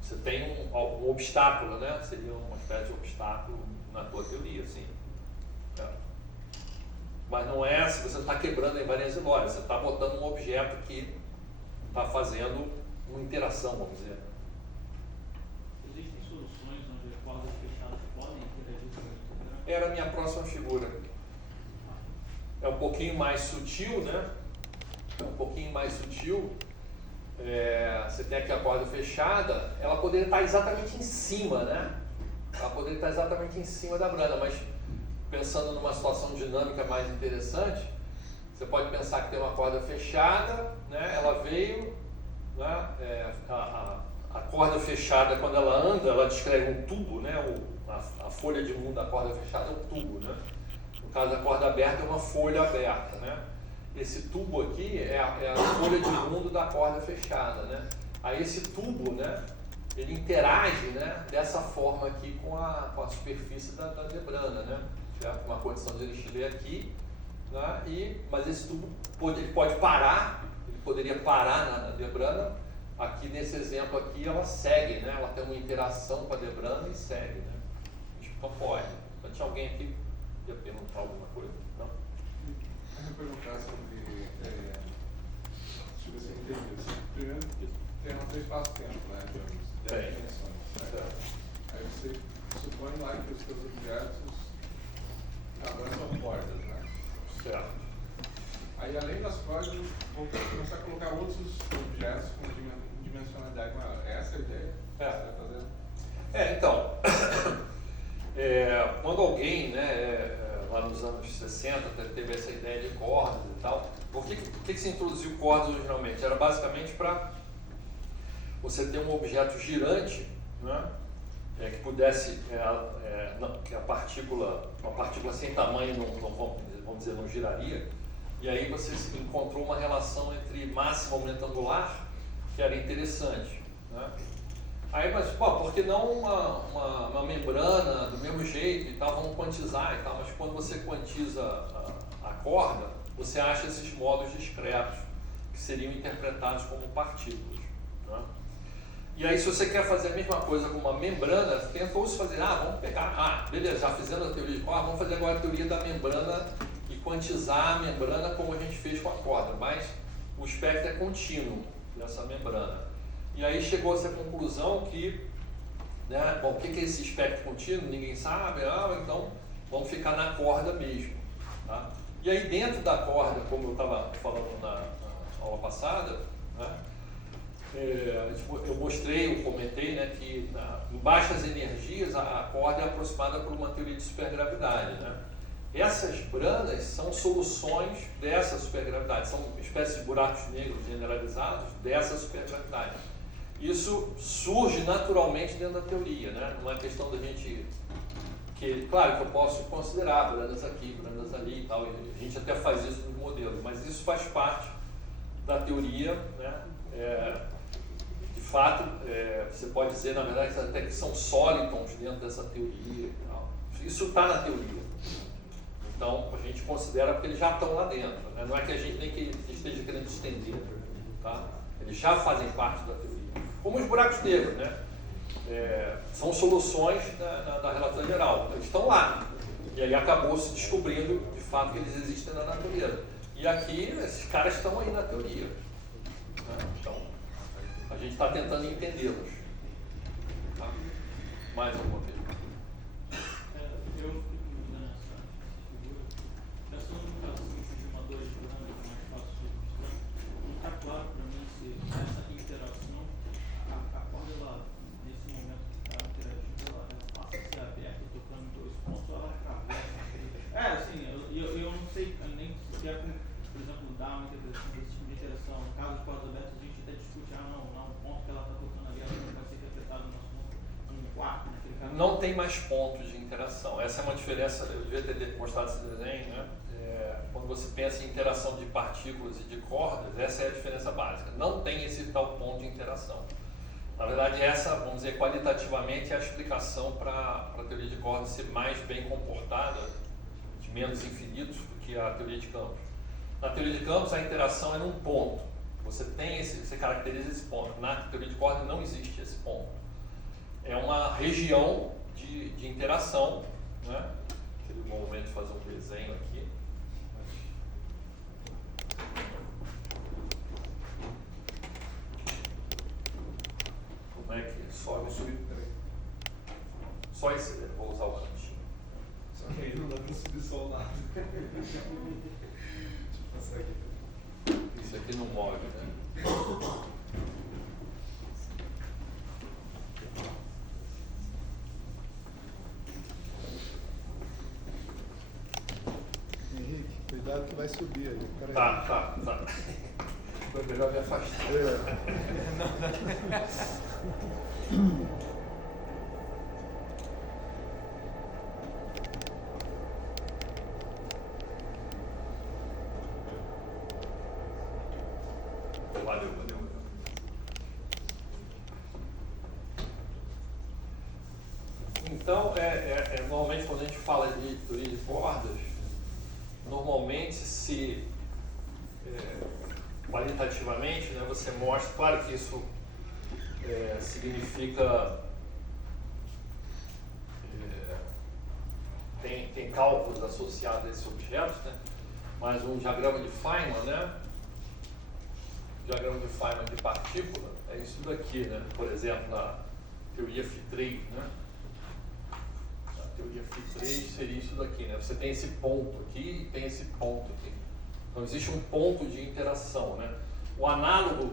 você tem um obstáculo, né, seria uma espécie de obstáculo na tua teoria, sim. Mas não é se você está quebrando a invariância lógica, você está botando um objeto que está fazendo uma interação, vamos dizer. Existem soluções onde as cordas fechadas podem interagir com o Debrana? Era a minha próxima figura. É um pouquinho mais sutil, né? É um pouquinho mais sutil. Você tem aqui a corda fechada, ela poderia estar exatamente em cima, né? Ela poderia estar exatamente em cima da brana, mas pensando numa situação dinâmica mais interessante, você pode pensar que tem uma corda fechada, né? Ela veio, né? A corda fechada, quando ela anda, ela descreve um tubo, né? A folha de mundo da corda fechada é um tubo, né? No caso da corda aberta, é uma folha aberta, né? Esse tubo aqui é a folha de mundo da corda fechada, né? Aí esse tubo, né? Ele interage, né? Dessa forma aqui com a superfície da Debrana, né? Uma condição de Dirichlet aqui, né? Mas esse tubo ele pode parar, ele poderia parar na Debrana. Aqui nesse exemplo aqui ela segue, né? Ela tem uma interação com a Debrana e segue, né? Então pode. Então, tinha alguém aqui que ia perguntar alguma coisa? Não? Eu vou perguntar sobre se você entendeu. Primeiro, tem um espaço-tempo, né? De 10 dimensões. Certo? Aí você supõe lá que os seus objetos agora são cordas, né? Certo. Aí, além das cordas, vou começar a colocar outros objetos com dimensionalidade maior. Essa é a ideia que você está fazendo? Então, quando alguém, né, lá nos anos 60, teve essa ideia de cordas e tal, por que se introduziu cordas originalmente? Era basicamente para você ter um objeto girante, né, que pudesse, que uma partícula sem tamanho, vamos dizer, não giraria, e aí você encontrou uma relação entre massa e momento angular que era interessante, né? Aí, mas, por que não uma membrana do mesmo jeito e tal, vamos quantizar e tal, mas quando você quantiza a corda, você acha esses modos discretos que seriam interpretados como partículas, né? E aí, se você quer fazer a mesma coisa com uma membrana, tentou-se fazer, vamos pegar, beleza, já fizemos a teoria de corda, vamos fazer agora a teoria da membrana e quantizar a membrana como a gente fez com a corda, mas o espectro é contínuo dessa membrana. E aí chegou-se à conclusão que, né, o que é esse espectro contínuo? Ninguém sabe, então vamos ficar na corda mesmo, tá? E aí dentro da corda, como eu estava falando na aula passada, né, eu comentei, né, que em baixas energias a corda é aproximada por uma teoria de supergravidade, né? Essas branas são soluções dessa supergravidade, são espécies de buracos negros generalizados dessa supergravidade. Isso surge naturalmente dentro da teoria, né? Não é questão da gente... claro que eu posso considerar branas aqui, branas ali e tal, e a gente até faz isso nos modelos, mas isso faz parte da teoria, né? De fato, você pode dizer, na verdade, até que são solitons dentro dessa teoria e tal. Isso está na teoria. Então, a gente considera porque eles já estão lá dentro, né? Não é que a gente nem que esteja querendo estender, tá? Eles já fazem parte da teoria. Como os buracos negros, né? São soluções da relação geral, eles estão lá. E aí acabou se descobrindo, de fato, que eles existem na natureza. E aqui, esses caras estão aí na teoria, né? Então, a gente está tentando entendê-los. Tá? Mais alguma pergunta? Eu fico nessa figura. Pensando no caso de uma dor de grana, mais fácil de ilustrar, não está claro para mim se essa interação, a corda, ela, nesse momento que está interagindo, ela passa a ser aberta, tocando em dois pontos, ou ela atravessa. Assim, eu não sei nem se é com, por exemplo, dar uma interpretação desse tipo de interação. No caso de cordas abertas, a gente até discute, não, um ponto que ela está tocando ali, ela não vai ser interpretado num quarto, naquele caso. Não tem mais pontos de interação. Essa é uma diferença, eu devia ter mostrado esse desenho, né? Quando você pensa em interação de partículas e de cordas, essa é a diferença básica. Não tem esse tal ponto de interação. Na verdade, essa, vamos dizer, qualitativamente é a explicação para a teoria de cordas ser mais bem comportada, de menos infinitos, do que a teoria de campos. Na teoria de campos, a interação é num ponto. Você caracteriza esse ponto. Na teoria de cordas não existe esse ponto. É uma região de interação, né? Seria um bom momento de fazer um desenho aqui. Como é que sobe e subir? Só esse, vou usar o cantinho. Só que aí não dá para subir só o lado. Deixa eu passar aqui. Isso aqui não move, né? Henrique, cuidado que vai subir aí. Peraí. Tá. Foi melhor me afastar. Valeu. Então, normalmente quando a gente fala de teoria de cordas, normalmente qualitativamente, né, você mostra, claro que isso significa, tem cálculos associados a esses objetos, né, mas um diagrama de Feynman, né, diagrama de Feynman de partícula, é isso daqui, né, por exemplo, na teoria Phi3, né, na teoria Phi3 seria isso daqui, né, você tem esse ponto aqui e tem esse ponto aqui. Não existe um ponto de interação, né? O análogo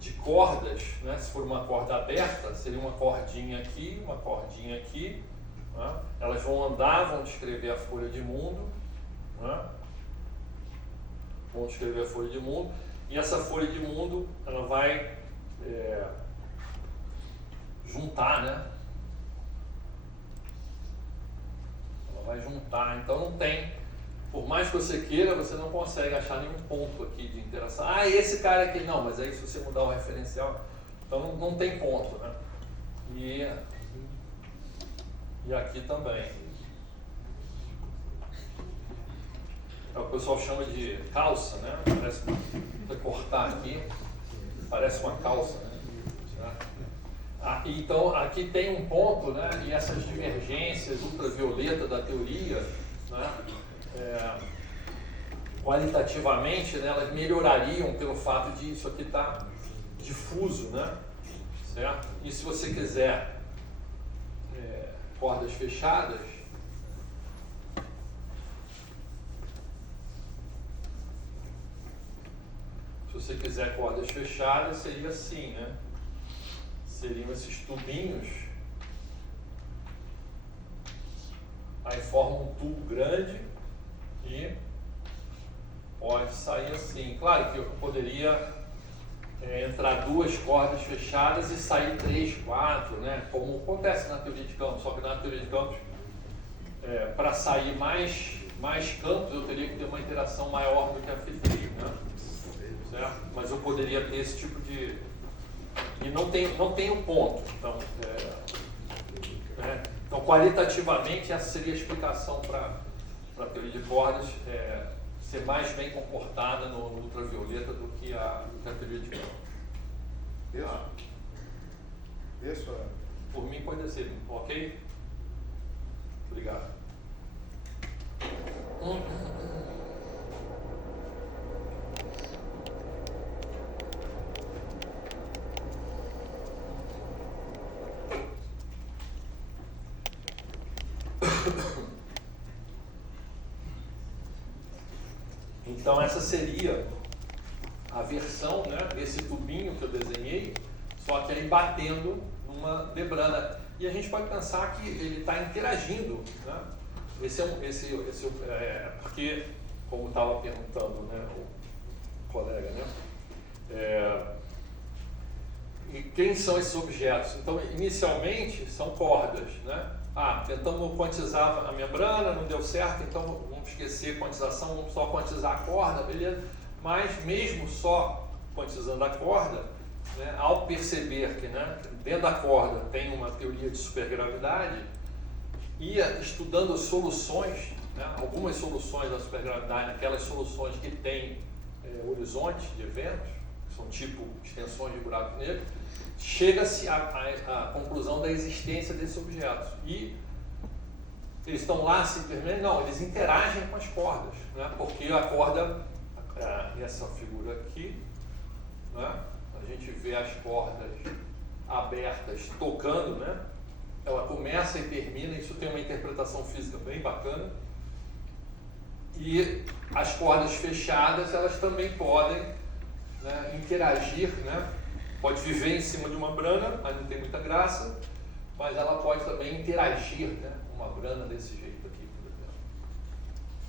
de cordas, né, se for uma corda aberta, seria uma cordinha aqui, né? Elas vão andar, vão descrever a folha de mundo, né? Vão descrever a folha de mundo, e essa folha de mundo ela vai juntar, né? Ela vai juntar, então não tem, por mais que você queira, você não consegue achar nenhum ponto aqui de interação. Ah, esse cara aqui, não, mas aí se você mudar o referencial, então não tem ponto, né? E aqui também. É o que o pessoal chama de calça, né? Parece vou cortar aqui, parece uma calça, né? Então aqui tem um ponto, né? E essas divergências ultravioleta da teoria, né? Qualitativamente, né, elas melhorariam pelo fato de isso aqui estar difuso, né? Certo? E se você quiser cordas fechadas, seria assim, né? Seriam esses tubinhos, aí forma um tubo grande e pode sair assim. Claro que eu poderia entrar 2 cordas fechadas e sair 3, 4, né? Como acontece na teoria de campos, só que na teoria de campos, para sair mais campos, eu teria que ter uma interação maior do que a F3, né? Certo? Mas eu poderia ter esse tipo de... E não tem um ponto. Então, então, qualitativamente, essa seria a explicação para a teoria de cordas ser mais bem comportada no ultravioleta do que a teoria de campo. Isso. Por mim, pode ser, ok? Obrigado. Então essa seria a versão, né, desse tubinho que eu desenhei, só que aí batendo numa membrana. E a gente pode pensar que ele está interagindo, né? Porque, como estava perguntando, né, o colega, né? E quem são esses objetos? Então, inicialmente, são cordas, né? Tentamos quantizar a membrana, não deu certo, então vamos esquecer a quantização, vamos só quantizar a corda, beleza? Mas mesmo só quantizando a corda, né, ao perceber que, né, dentro da corda tem uma teoria de supergravidade, ia estudando soluções, né, algumas soluções da supergravidade, aquelas soluções que têm horizonte de eventos, que são tipo extensões de buraco negro, chega-se à conclusão da existência desses objetos. E eles estão lá simplesmente? Não, eles interagem com as cordas, né? Porque a corda, essa figura aqui, né? A gente vê as cordas abertas tocando, né? Ela começa e termina, isso tem uma interpretação física bem bacana. E as cordas fechadas, elas também podem, né, interagir, né? Pode viver em cima de uma brana, mas não tem muita graça, mas ela pode também interagir, né, com uma brana desse jeito aqui, por exemplo.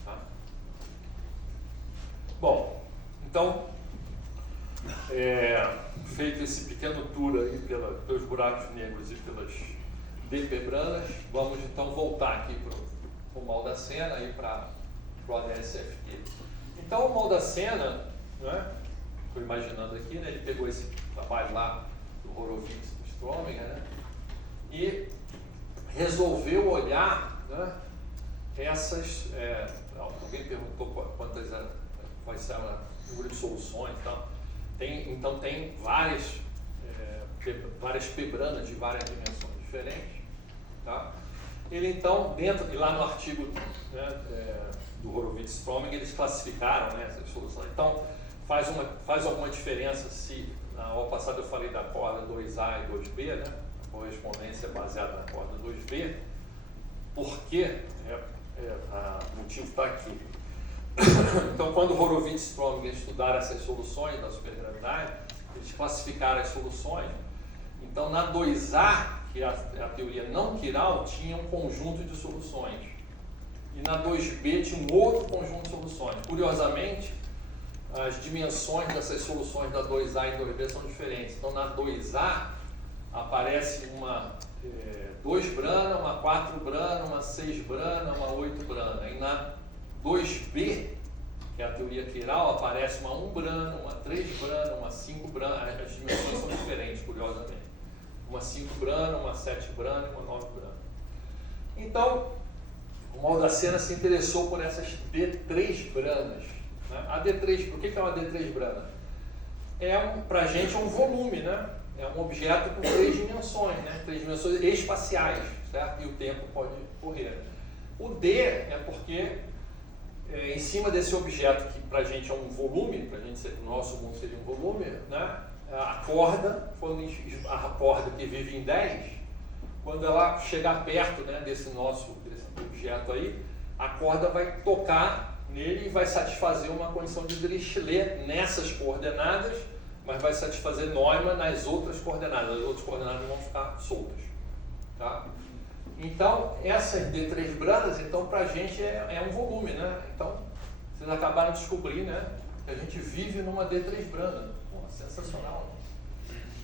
Tá? Bom, então, feito esse pequeno tour aí pelos buracos negros e pelas depebranas, vamos então voltar aqui para o Maldacena e para o ADS-FT. Então, o Maldacena, né, estou imaginando aqui, né, ele pegou esse trabalho lá do Horowitz, do Strominger, né, e resolveu olhar, né, essas... alguém perguntou quais eram o número de soluções e tal. Então tem várias pebranas de várias dimensões diferentes. Tá? Ele então, e lá no artigo, né, do Horowitz e Strominger, eles classificaram, né, essas soluções. Então, faz alguma diferença se, na aula passada eu falei da corda 2A e 2B, né, a correspondência baseada na corda 2B, porque o motivo está aqui. Então, quando Horowitz e Strominger estudaram essas soluções da supergravidade, eles classificaram as soluções. Então, na 2A, que é a teoria não quiral, tinha um conjunto de soluções. E na 2B tinha um outro conjunto de soluções. Curiosamente, as dimensões dessas soluções da 2A e 2B são diferentes. Então, na 2A, aparece uma 2 brana, uma 4 brana, uma 6 brana, uma 8 brana. E na 2B, que é a teoria quiral, aparece uma 1 brana, uma 3 brana, uma 5 brana. As dimensões são diferentes, curiosamente. Uma 5 brana, uma 7 brana e uma 9 brana. Então, o Maldacena se interessou por essas D3 branas. Né? A D3, por que é uma D3 brana? Para a gente é um volume, né? É um objeto com 3 dimensões, né? 3 dimensões espaciais, certo? E o tempo pode correr. O D é porque, em cima desse objeto que para a gente é um volume, para a gente, o nosso mundo seria um volume, né? A corda que vive em 10, quando ela chegar perto, né, desse objeto aí, a corda vai tocar nele e vai satisfazer uma condição de Dirichlet nessas coordenadas, mas vai satisfazer Neumann nas outras coordenadas. As outras coordenadas vão ficar soltas. Tá? Então, essas D3 branas, então, para a gente é um volume, né? Então, vocês acabaram de descobrir, né, que a gente vive numa D3 brana. Pô, sensacional.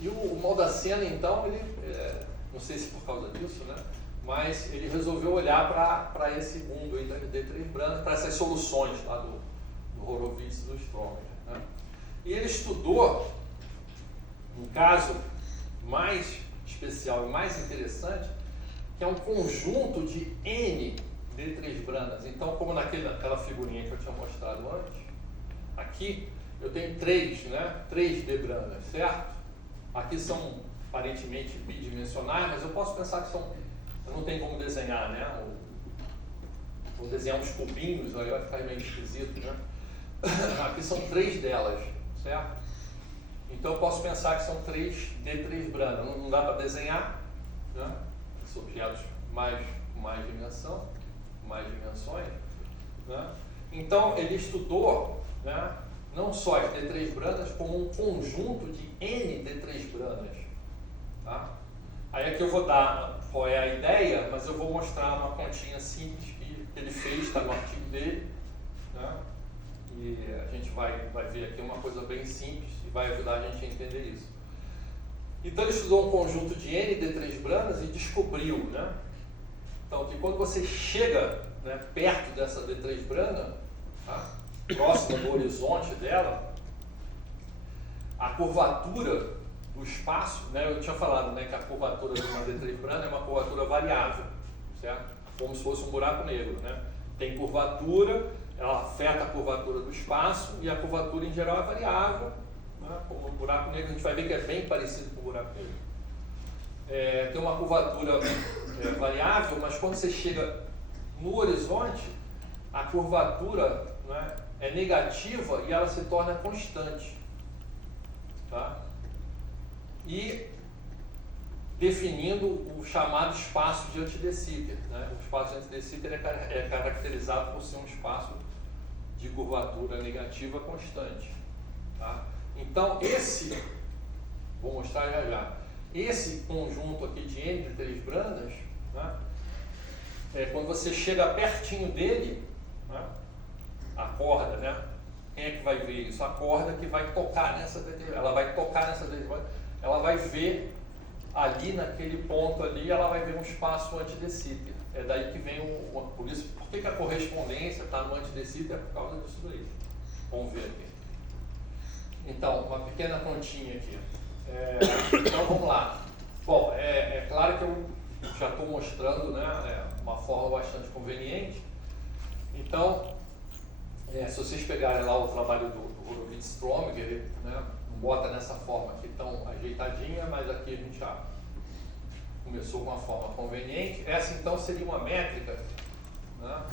E o Maldacena, então, ele, não sei se por causa disso, né, mas ele resolveu olhar para esse mundo aí da D3 brana, para essas soluções lá do Horowitz e do Strominger. Né? E ele estudou um caso mais especial e mais interessante, que é um conjunto de N D3 branas. Então, como naquela figurinha que eu tinha mostrado antes, aqui eu tenho 3, né? 3 D branas, certo? Aqui são aparentemente bidimensionais, mas eu posso pensar que são... Eu não tenho como desenhar, né? Vou desenhar uns cubinhos, aí vai ficar meio esquisito, né? Aqui são 3 delas, certo? Então eu posso pensar que são 3 D3 branas. Não dá para desenhar, né? Esses objetos com mais dimensões, né? Então ele estudou, né, não só as D3 branas, como um conjunto de N D3 branas. Tá? Aí aqui eu vou dar qual é a ideia, mas eu vou mostrar uma continha simples que ele fez, está no artigo dele, né? E a gente vai ver aqui uma coisa bem simples e vai ajudar a gente a entender isso. Então ele estudou um conjunto de N D3 branas e descobriu, né, então, que quando você chega, né, perto dessa D3 brana, tá, próxima do horizonte dela, a curvatura do espaço, né, eu tinha falado, né, que a curvatura de uma D3 brana é uma curvatura variável, certo? Como se fosse um buraco negro, né? Tem curvatura, ela afeta a curvatura do espaço e a curvatura em geral é variável, né? Como o buraco negro, a gente vai ver que é bem parecido com o buraco negro. Tem uma curvatura variável, mas quando você chega no horizonte, a curvatura, né, é negativa e ela se torna constante. Tá? E definindo o chamado espaço de Anti-de Sitter. Né? O espaço de Anti-de Sitter é caracterizado por ser um espaço de curvatura negativa constante. Tá? Então, vou mostrar já. Esse conjunto aqui de N de 3 branas, né, quando você chega pertinho dele, né, a corda, né, quem é que vai ver isso? A corda que vai tocar nessa, ela vai tocar nessa, ela vai ver ali naquele ponto ali, ela vai ver um espaço Anti-de Sitter. É daí que vem por isso, por que a correspondência está no Anti-de Sitter? É por causa disso daí. Vamos ver aqui. Então, uma pequena continha aqui. Então vamos lá. Bom, é claro que eu já estou mostrando, né, uma forma bastante conveniente. Então, se vocês pegarem lá o trabalho do Horowitz Strominger, ele, né, não bota nessa forma aqui tão ajeitadinha, mas aqui a gente já começou com uma forma conveniente. Essa então seria uma métrica, né,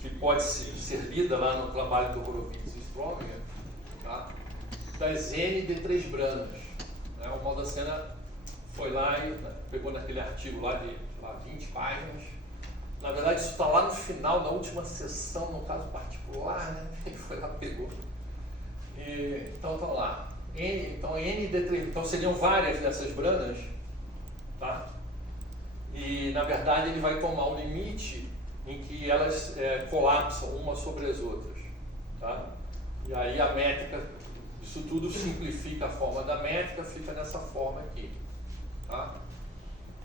que pode ser lida lá no trabalho do Horowitz Strominger, tá, das N de 3 branas. O Maldacena foi lá e, né, pegou naquele artigo lá de 20 páginas Na verdade, isso está lá no final, na última sessão, no caso particular, né? Ele foi lá, pegou. Então, está lá. Então, ND3, então seriam várias dessas branas, tá? E, na verdade, ele vai tomar um limite em que elas colapsam umas sobre as outras, tá? E aí a métrica, isso tudo simplifica a forma da métrica, fica nessa forma aqui, tá?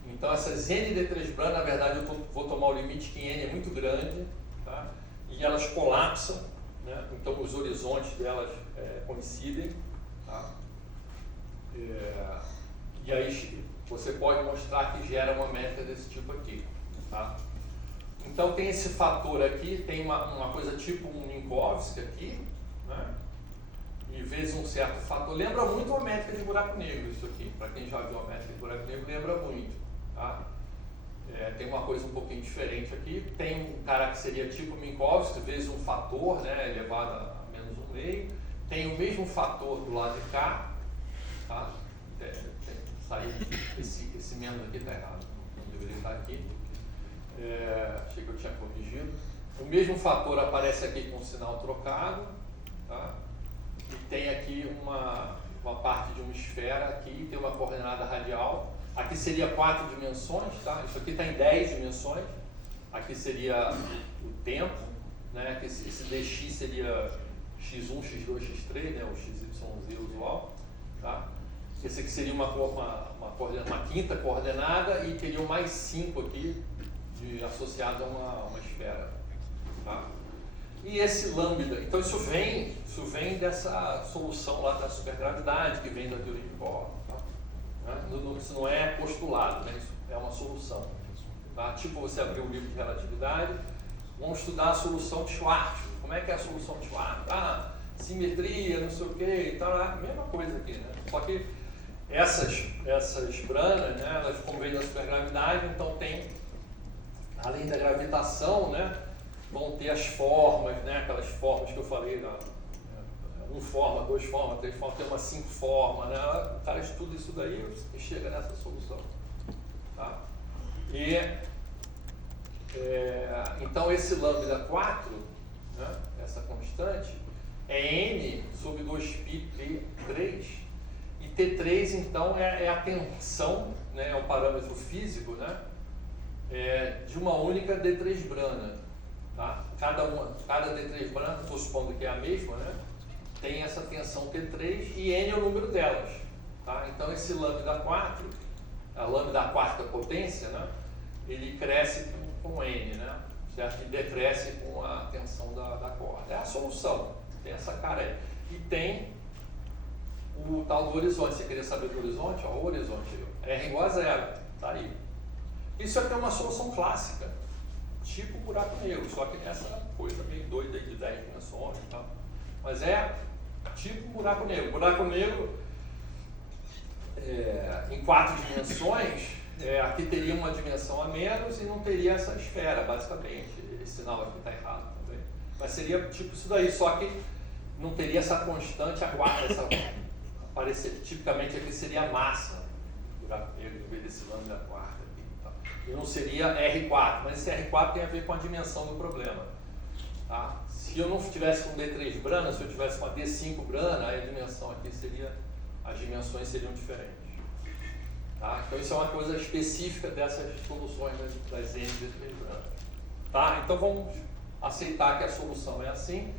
Então, essas ND3 branas, na verdade, eu vou tomar o limite que N é muito grande, tá? E elas colapsam, né? Então, os horizontes delas coincidem, tá? E aí você pode mostrar que gera uma métrica desse tipo aqui, tá? Então, tem esse fator aqui, tem uma coisa tipo um Minkowski aqui, né? E vezes um certo fator. Lembra muito uma métrica de buraco negro isso aqui. Para quem já viu a métrica de buraco negro, lembra muito, tá? Tem uma coisa um pouquinho diferente aqui. Tem um cara que seria tipo Minkowski, vezes um fator, né, elevado a menos 1,5. Tem o mesmo fator do lado de cá, tá? Saiu esse menos aqui está errado, não deveria estar aqui. Achei que eu tinha corrigido. O mesmo fator aparece aqui com o sinal trocado, tá? E tem aqui uma parte de uma esfera aqui, tem uma coordenada radial. Aqui seria 4 dimensões, tá? Isso aqui está em 10 dimensões. Aqui seria o tempo, né? Que esse dx seria x1, x2, x3, né? O xyz usual, tá? Esse aqui seria uma quinta coordenada e teria mais 5 aqui associado a uma esfera, tá? E esse lambda, então isso vem dessa solução lá da supergravidade, que vem da teoria de Bohr, tá? Isso não é postulado, né? Isso é uma solução, tá? Tipo você abrir um livro de relatividade, vamos estudar a solução de Schwarzschild. Como é que é a solução de Schwarzschild? Simetria, não sei o que e tal, a mesma coisa aqui, né? Só que essas branas, né, elas como vêm da supergravidade, então tem, além da gravitação, né, vão ter as formas, né, aquelas formas que eu falei, um forma, 2 formas, 3 formas, tem umas 5 formas, né, o cara estuda isso daí e chega nessa solução, tá? Então esse lambda 4, né, essa constante, é n sobre 2π T3, e T3 então é a tensão, né, é um parâmetro físico, né, de uma única D3 brana, tá? Cada D3 brana, estou supondo que é a mesma, né, tem essa tensão T3 e n é o número delas, tá? Então esse lambda 4, a lambda a quarta potência, né, ele cresce com n, né, certo? E decresce com a tensão da corda. É a solução, tem essa cara aí. E tem o tal do horizonte. Você queria saber do horizonte? Ó, o horizonte, R igual a 0, tá aí. Isso aqui é uma solução clássica, tipo buraco negro, só que nessa coisa meio doida de 10 dimensões e tal. Mas é tipo buraco negro. Buraco negro, em 4 dimensões, aqui teria uma dimensão a menos e não teria essa esfera, basicamente. Esse sinal aqui está errado também. Mas seria tipo isso daí, só que não teria essa constante, tipicamente aqui seria a massa do buraco negro, em vez desse lambda quarta aqui. Tá? E não seria R4, mas esse R4 tem a ver com a dimensão do problema. Tá? Se eu não tivesse com D3 brana, se eu tivesse com a D5 brana, aí a dimensão aqui seria, as dimensões seriam diferentes. Tá? Então isso é uma coisa específica dessas soluções das ND3 branas. Tá? Então vamos aceitar que a solução é assim.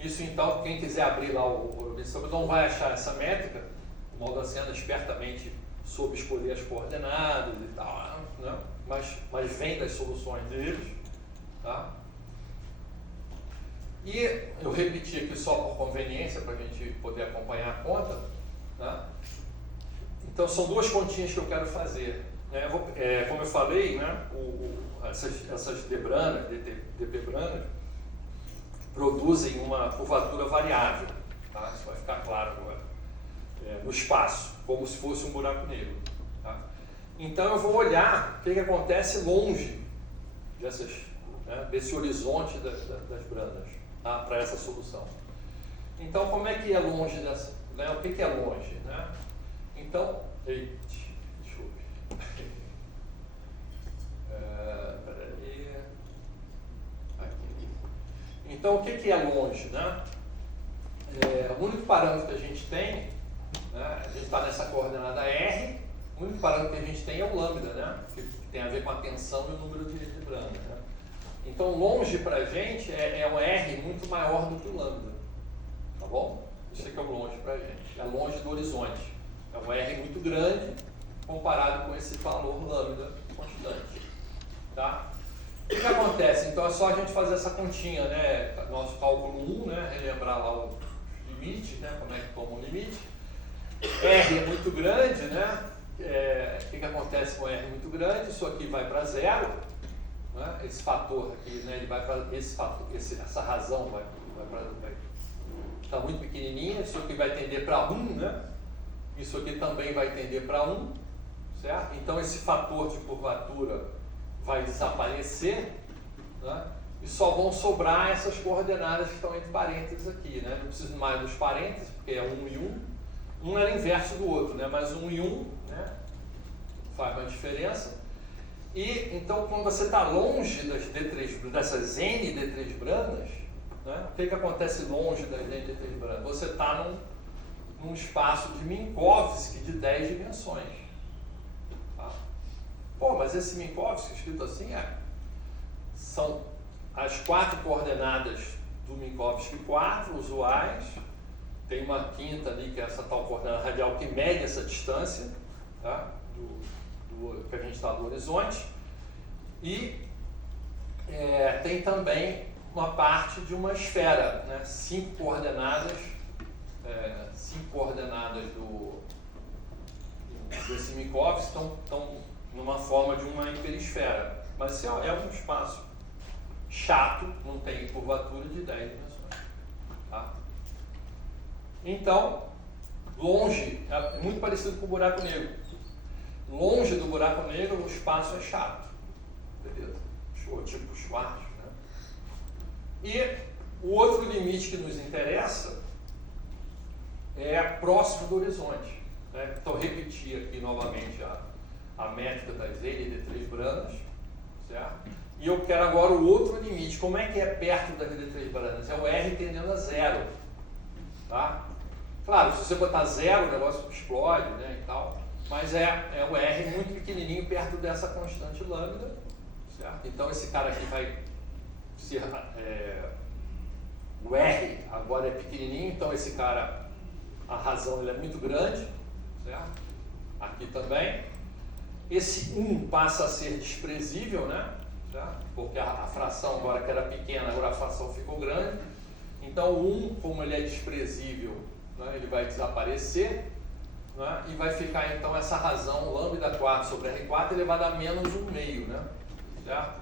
Isso então, quem quiser abrir lá o não vai achar essa métrica, o Maldacena espertamente soube escolher as coordenadas e tal, né? mas vem das soluções deles. Tá? E eu repeti aqui só por conveniência, para a gente poder acompanhar a conta. Tá? Então são 2 continhas que eu quero fazer. Né? Como eu falei, né? Essas D-branas, DP-branas, produzem uma curvatura variável. Tá? Isso vai ficar claro agora. No espaço, como se fosse um buraco negro. Tá? Então eu vou olhar o que acontece longe desse horizonte das branas, tá? Para essa solução. Então como é que é longe dessa? Né? O que é longe? Né? Então, deixa eu ver. Peraí. Então, o que é longe, né? O único parâmetro que a gente tem, né, a gente está nessa coordenada R, o único parâmetro que a gente tem é o lambda, né? Que tem a ver com a tensão e o número de branda, né? Então, longe para a gente é um R muito maior do que o lambda, tá bom? Isso aqui é o longe para a gente, é longe do horizonte. É um R muito grande comparado com esse valor lambda constante, tá? O que acontece? Então, é só a gente fazer essa continha, né? Nosso cálculo 1, né? Relembrar lá o limite, né? Como é que toma o limite. R é muito grande, né? O que acontece com R muito grande? Isso aqui vai para zero, né? Esse fator aqui, né? Ele vai para essa razão vai está muito pequenininha. Isso aqui vai tender para 1, né? Isso aqui também vai tender para 1, certo? Então esse fator de curvatura vai desaparecer, né? E só vão sobrar essas coordenadas que estão entre parênteses aqui, né? Não preciso mais dos parênteses, porque é 1 e 1. Um era inverso do outro, né? Mas 1 e 1, né? Faz uma diferença. E então, quando você está longe dessas N D3 brandas, né? O que acontece longe das N D3 brandas? Você está num espaço de Minkowski de 10 dimensões. Tá? Pô, mas esse Minkowski escrito assim são as 4 coordenadas do Minkowski 4 usuais. Tem uma quinta ali, que é essa tal coordenada radial que mede essa distância, tá? Que a gente está do horizonte. E tem também uma parte de uma esfera, né? 5 coordenadas, 5 coordenadas desse Minkowski estão numa forma de uma hiperesfera. Mas esse é um espaço chato, não tem curvatura de 10 dimensões. Tá? Então, longe, é muito parecido com o buraco negro. Longe do buraco negro, o espaço é chato. Beleza? Tipo Schwarz, né? E o outro limite que nos interessa é próximo do horizonte. Né? Então, repetir aqui novamente a métrica das LD3 brandas, certo? E eu quero agora o outro limite. Como é que é perto das LD3 brandas? É o R tendendo a zero. Tá? Claro, se você botar zero, o negócio explode, né, e tal, mas é o R muito pequenininho perto dessa constante lambda, certo? Então esse cara aqui vai ser, o R agora é pequenininho, então esse cara, a razão ele é muito grande, certo? Aqui também. Esse 1 passa a ser desprezível, né, certo? Porque a fração agora que era pequena, agora a fração ficou grande. Então o 1, como ele é desprezível, né, ele vai desaparecer, né, e vai ficar então essa razão lambda 4 sobre R4 elevada a menos 1/2, né, certo?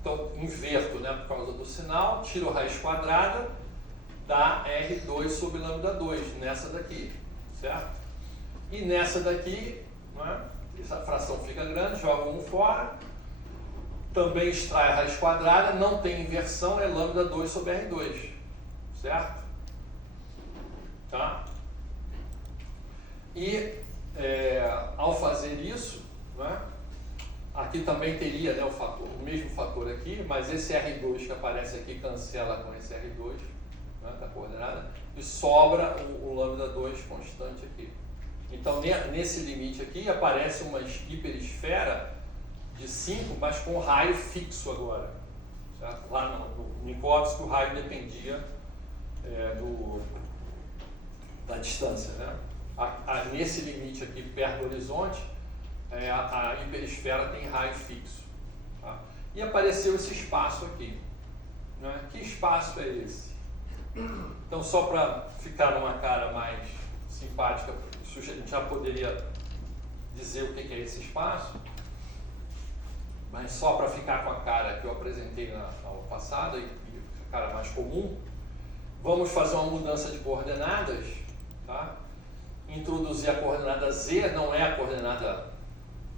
Então inverto, né, por causa do sinal, tiro a raiz quadrada, dá R2 sobre lambda 2, nessa daqui, certo? E nessa daqui, né, essa fração fica grande, joga 1 fora, também extrai a raiz quadrada, não tem inversão, é lambda 2 sobre R2, certo? Tá? E ao fazer isso, né, aqui também teria, né, o mesmo fator aqui, mas esse R2 que aparece aqui cancela com esse R2, né, da coordenada, e sobra o lambda 2 constante aqui. Então nesse limite aqui aparece uma hiperesfera de 5, mas com raio fixo agora. Certo? Lá no Minkowski o raio dependia da distância, né? Nesse limite aqui perto do horizonte, a hiperesfera tem raio fixo. Tá? E apareceu esse espaço aqui. Né? Que espaço é esse? Então, só para ficar numa cara mais simpática, a gente já poderia dizer o que é esse espaço, mas só para ficar com a cara que eu apresentei na aula passada e a cara mais comum, vamos fazer uma mudança de coordenadas, tá? Introduzir a coordenada Z, não é a coordenada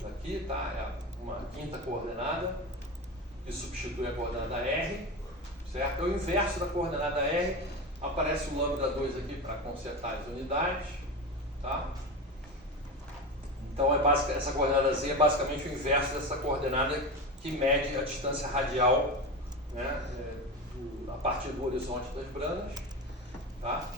daqui, tá? É uma quinta coordenada, que substitui a coordenada R, certo? É o inverso da coordenada R, aparece o lambda 2 aqui para consertar as unidades, tá? Então essa coordenada Z é basicamente o inverso dessa coordenada que mede a distância radial, né, a partir do horizonte das branas, tá?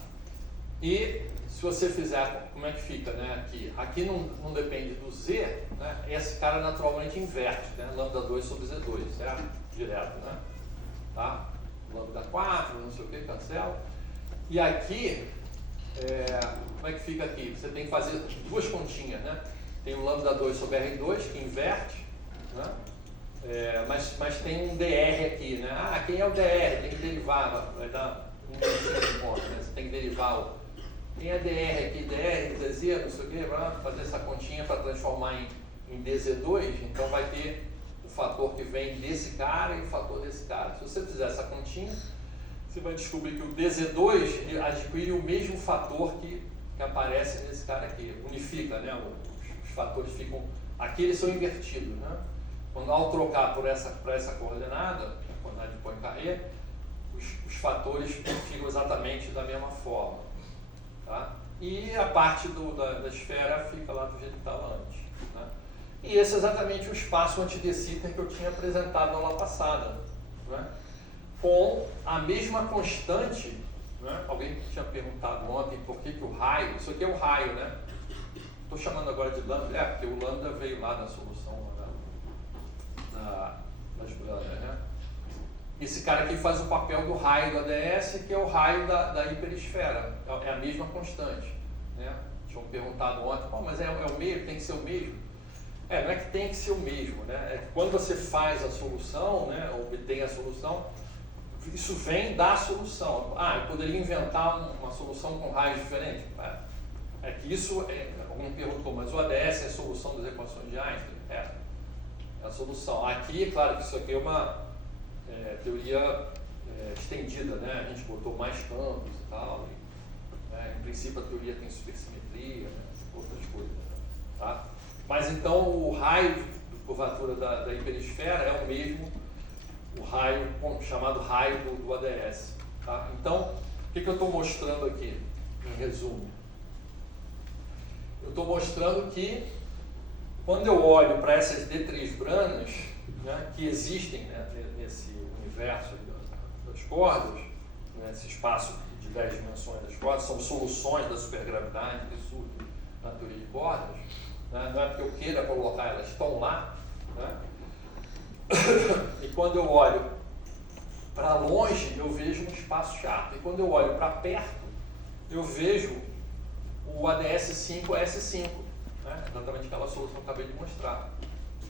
E se você fizer, como é que fica, né? Aqui não depende do Z, né? Esse cara naturalmente inverte, né? Lambda 2 sobre Z2, certo? Direto, né? Tá? Lambda 4, não sei o que, cancela. E aqui, como é que fica aqui? Você tem que fazer duas continhas, né? Tem o lambda 2 sobre R2, que inverte, né? Mas tem um DR aqui, né? Ah, quem é o DR? Tem que derivar, vai dar um de conta, né? Você tem que derivar quem é DR aqui, DR, DZ, não sei o que, fazer essa continha para transformar em DZ2, então vai ter o fator que vem desse cara e o fator desse cara. Se você fizer essa continha, você vai descobrir que o DZ2 adquire o mesmo fator que aparece nesse cara aqui, unifica, né? Os fatores ficam, aqui eles são invertidos, né? Quando ao trocar para essa coordenada, a coordenada de Poincaré, os fatores ficam exatamente da mesma forma. Tá? E a parte da esfera fica lá do jeito que estava antes. Né? E esse é exatamente o espaço anti-de Sitter que eu tinha apresentado na aula passada. Né? Com a mesma constante, né? Alguém tinha perguntado ontem por que o raio, isso aqui é o raio, né? Estou chamando agora de lambda, porque o lambda veio lá da solução das branas, né? Esse cara aqui faz o papel do raio do ADS, que é o raio da hiperesfera, é a mesma constante, né? Tinham perguntado ontem, mas é o mesmo, tem que ser o mesmo? Não é que tem que ser o mesmo, né? É que quando você faz a solução, né, obtém a solução, isso vem da solução. Eu poderia inventar uma solução com raios diferentes? É que isso, alguém perguntou, mas o ADS é a solução das equações de Einstein? É a solução. Aqui, claro que isso aqui é uma teoria estendida, né? A gente botou mais campos e tal. Em princípio, a teoria tem supersimetria, né? Outras coisas. Tá? Mas então, o raio de curvatura da hiperesfera é o mesmo, o raio chamado raio do ADS. Tá? Então, o que eu estou mostrando aqui, em resumo? Eu estou mostrando que, quando eu olho para essas D3 branas, né, que existem, né, nesse universo das cordas, nesse espaço de 10 dimensões das cordas, são soluções da supergravidade que surgem na teoria de cordas, né, não é porque eu queira colocar, elas estão lá, né, e quando eu olho para longe, eu vejo um espaço chato, e quando eu olho para perto, eu vejo o ADS5S5, né, exatamente aquela solução que eu acabei de mostrar.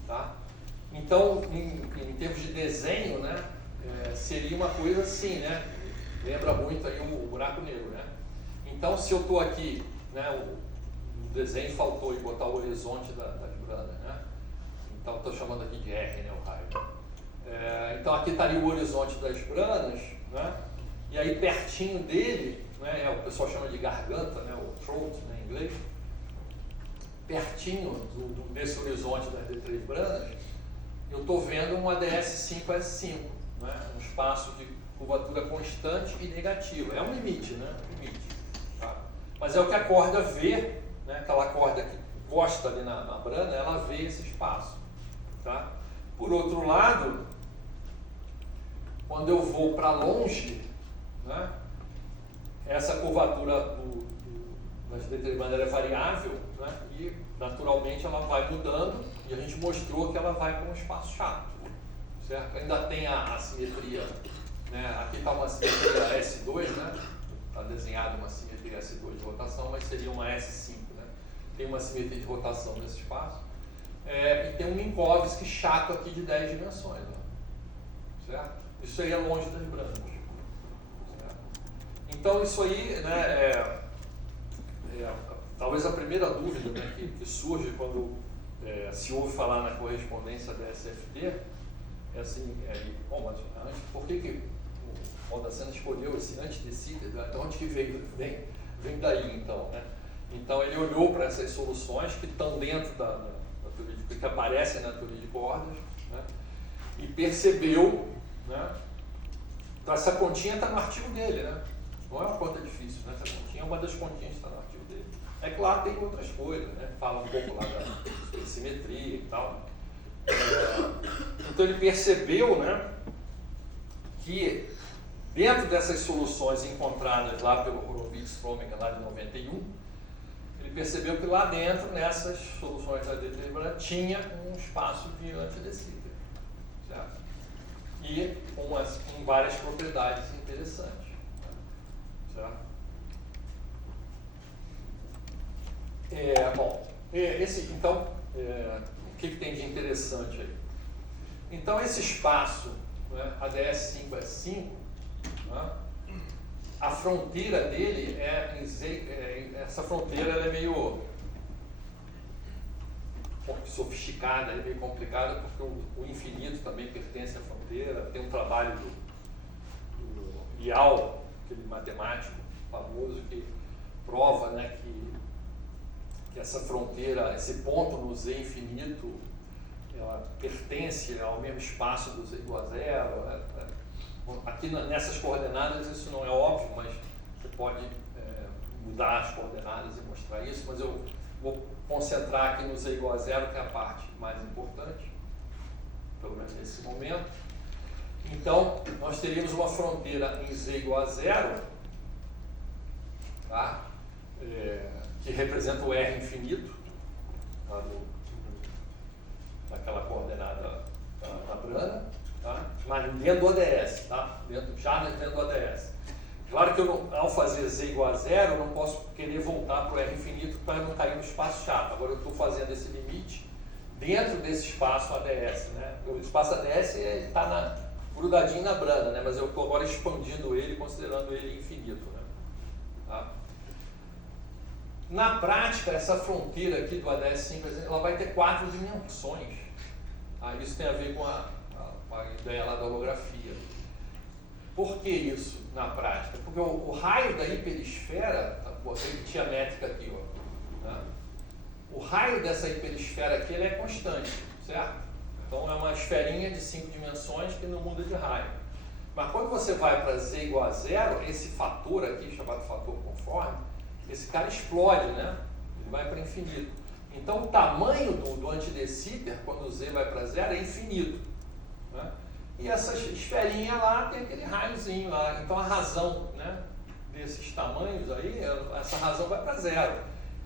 Tá? Então, em termos de desenho, né, seria uma coisa assim, né? Lembra muito aí o buraco negro, né? Então, se eu estou aqui, né, o desenho faltou e botar o horizonte das branas, né? Então, estou chamando aqui de R, né, o raio. Então, aqui estaria o horizonte das branas, né? E aí, pertinho dele, né, o pessoal chama de garganta, né, o throat, né, em inglês, pertinho desse horizonte das D3 branas, eu estou vendo um ADS5S5, né? Um espaço de curvatura constante e negativa. É um limite, né? Tá? Mas é o que a corda vê, né? Aquela corda que encosta ali na brana, ela vê esse espaço. Tá? Por outro lado, quando eu vou para longe, né? Essa curvatura das D3 branas é variável, né? E naturalmente ela vai mudando, e a gente mostrou que ela vai para um espaço chato, certo? Ainda tem a assimetria, né? Aqui está uma simetria S2, né? Está desenhada uma simetria S2 de rotação, mas seria uma S5, né? Tem uma simetria de rotação nesse espaço, e tem um Minkowski chato aqui de 10 dimensões, ó, certo? Isso aí é longe das branas, certo? Então isso aí, né, talvez a primeira dúvida, né, que surge quando se ouve falar na correspondência da SFT é assim, bom, mas por que o Baldaceno escolheu esse anti-de Sitter? Então onde que veio? Vem daí então, né? Então ele olhou para essas soluções que estão dentro da teoria que aparecem na teoria de cordas, né, e percebeu, né, então essa continha está no artigo dele, né? Não é uma conta difícil, né? Essa continha é uma das continhas que está no artigo dele. É claro, tem outras coisas, né? Fala um pouco lá da simetria e tal. Então ele percebeu, né, que dentro dessas soluções encontradas lá pelo Horowitz-Frominger lá de 91, ele percebeu que lá dentro, nessas soluções da Dedebrand, tinha um espaço de De Sitter, certo? E com várias propriedades interessantes, certo? Bom, então, o que tem de interessante aí? Então, esse espaço, né, ADS 5S5, né, a fronteira dele essa fronteira ela é meio sofisticada, é meio complicada, porque o infinito também pertence à fronteira. Tem um trabalho do Liao, aquele matemático famoso, que prova, né, que essa fronteira, esse ponto no Z infinito, ela pertence ao mesmo espaço do Z igual a zero. Aqui nessas coordenadas isso não é óbvio, mas você pode mudar as coordenadas e mostrar isso, mas eu vou concentrar aqui no Z igual a zero, que é a parte mais importante, pelo menos nesse momento. Então, nós teríamos uma fronteira em Z igual a zero, tá? Que representa o R infinito, tá? Daquela coordenada labrana, tá? Mas dentro do ODS, tá? Dentro do ODS. Claro que ao fazer Z igual a zero, eu não posso querer voltar para o R infinito para não cair no espaço chato. Agora eu estou fazendo esse limite dentro desse espaço ADS, né? O espaço ADS está grudadinho na brana, né? Mas eu estou agora expandindo ele, considerando ele infinito, né? Tá? Na prática, essa fronteira aqui do ADS 5, ela vai ter 4 dimensões. Tá? Isso tem a ver com a ideia lá da holografia. Por que isso na prática? Porque o raio da hiperesfera, botei a métrica aqui, ó, né? O raio dessa hiperesfera aqui ele é constante, certo? Então é uma esferinha de 5 dimensões que não muda de raio. Mas quando você vai para Z igual a zero, esse fator aqui, chamado fator conforme, esse cara explode, né? Ele vai para infinito. Então o tamanho do anti-De Sitter, quando o Z vai para zero, é infinito, né? E essa esferinha lá tem aquele raiozinho lá. Então a razão, né, desses tamanhos aí, essa razão vai para zero.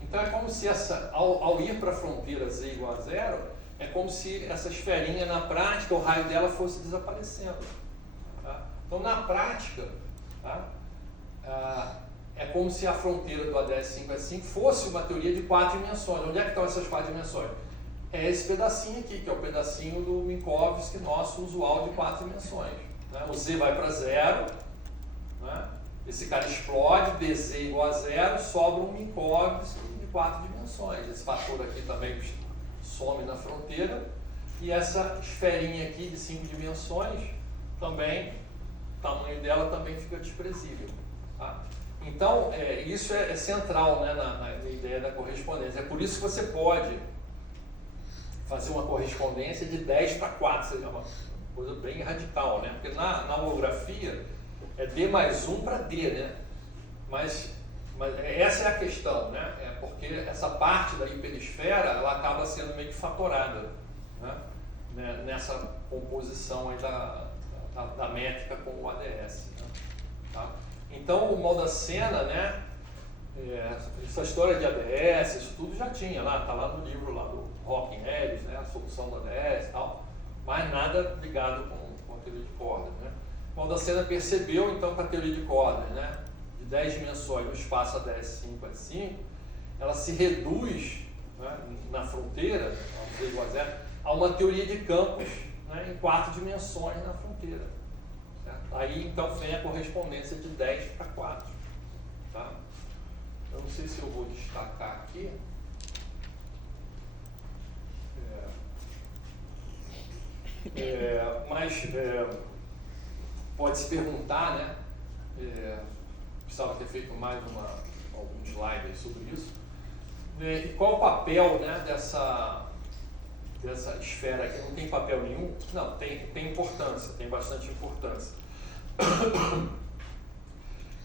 Então é como se ao ir para a fronteira Z igual a zero, é como se essa esferinha na prática, o raio dela fosse desaparecendo. Tá? Então na prática, tá, é como se a fronteira do ADS 5S5 fosse uma teoria de 4 dimensões. Onde é que estão essas 4 dimensões? É esse pedacinho aqui, que é o pedacinho do Minkowski, nosso usual de 4 dimensões. Né? O Z vai para zero, né? Esse cara explode, DZ igual a zero, sobra um Minkowski de 4 dimensões. Esse fator aqui também some na fronteira, e essa esferinha aqui de 5 dimensões, também, o tamanho dela também fica desprezível. Tá? Então, isso é central, né, na ideia da correspondência. É por isso que você pode fazer uma correspondência de 10 para 4, seria uma coisa bem radical, né? Porque na holografia é D mais 1 para D, né? Mas essa é a questão, né? É porque essa parte da hiperesfera, ela acaba sendo meio que fatorada, né? Nessa composição aí da métrica com o ADS, né? Tá? Então o Maldacena, né? Essa história de ADS, isso tudo já tinha lá, está lá no livro lá do Hawking Ellis, né, a solução do ADS e tal, mas nada ligado com a teoria de cordas, né. Maldacena percebeu então que a teoria de cordas, né, de 10 dimensões no espaço ADS 5S5, ela se reduz, né, na fronteira, ao Z igual a zero, a uma teoria de campos, né, em 4 dimensões na fronteira. Certo? Aí então vem a correspondência de 10 para 4. Tá? Eu não sei se eu vou destacar aqui. Mas pode se perguntar, né? Precisava ter feito mais algum slide aí sobre isso. E qual o papel, né, dessa esfera aqui? Não tem papel nenhum? Não, tem importância, tem bastante importância.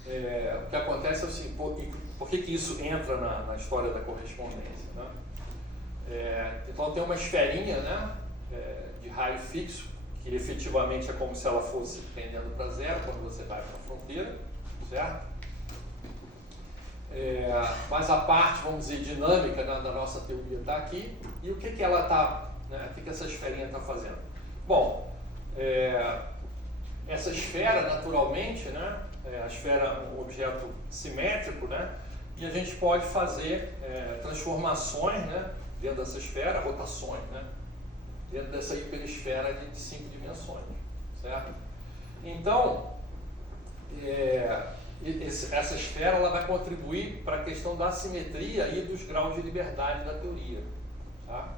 O que acontece é assim, por que isso entra na história da correspondência, né? Então tem uma esferinha, né, de raio fixo que efetivamente é como se ela fosse tendendo para zero quando você vai para a fronteira, certo? Mas a parte, vamos dizer, dinâmica da nossa teoria está aqui. E o que ela está, né, o que essa esferinha está fazendo? Bom, essa esfera, naturalmente, né, a esfera é um objeto simétrico, né, e a gente pode fazer transformações, né, dentro dessa esfera, rotações, né, dentro dessa hiperesfera de 5 dimensões, certo? Então, essa esfera ela vai contribuir para a questão da simetria e dos graus de liberdade da teoria, tá?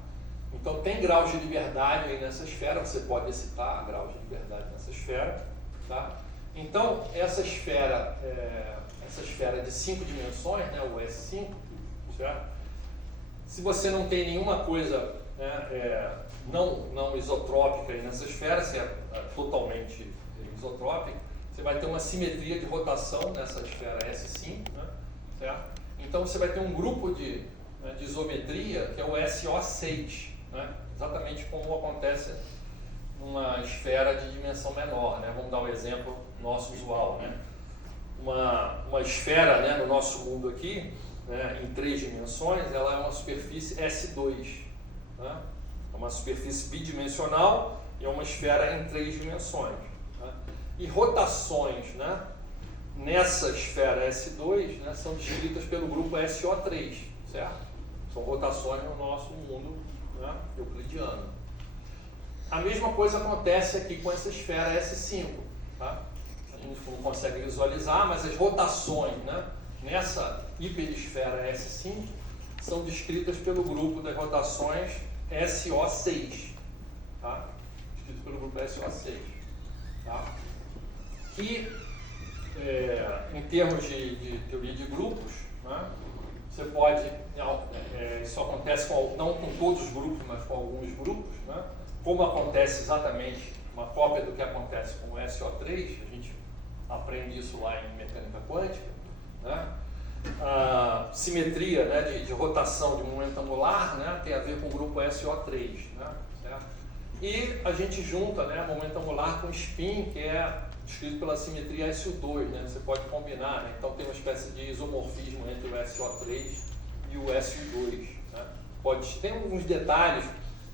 Então, tem graus de liberdade aí nessa esfera, você pode citar graus de liberdade nessa esfera, tá? Então, essa esfera de 5 dimensões, né, o S5, certo? Se você não tem nenhuma coisa, né, não isotrópica aí nessa esfera, se é totalmente isotrópica, você vai ter uma simetria de rotação nessa esfera S5, né, certo? Então, você vai ter um grupo de isometria que é o SO6, né, exatamente como acontece numa esfera de dimensão menor, né? Vamos dar um exemplo nosso usual, né? Uma esfera, né, no nosso mundo aqui, né, em 3 dimensões, ela é uma superfície S2, né? É uma superfície bidimensional e é uma esfera em 3 dimensões, né? E rotações, né, nessa esfera S2, né, são descritas pelo grupo SO3, certo? São rotações no nosso mundo, né, euclidiano. A mesma coisa acontece aqui com essa esfera S5, tá? A gente não consegue visualizar, mas as rotações, né, nessa hiperesfera S5 são descritas pelo grupo das rotações SO6, tá? Descrito pelo grupo SO6, tá? Que, em termos de teoria de grupos, né, você pode, isso acontece não com todos os grupos, mas com alguns grupos, né? Como acontece exatamente uma cópia do que acontece com o SO3, a gente aprende isso lá em mecânica quântica, né? A simetria, né, de rotação de momento angular, né, tem a ver com o grupo SO3, né, certo? E a gente junta, né, momento angular com spin, que é descrito pela simetria SO2, né? Você pode combinar, né? Então tem uma espécie de isomorfismo entre o SO3 e o SO2, né? Tem alguns detalhes,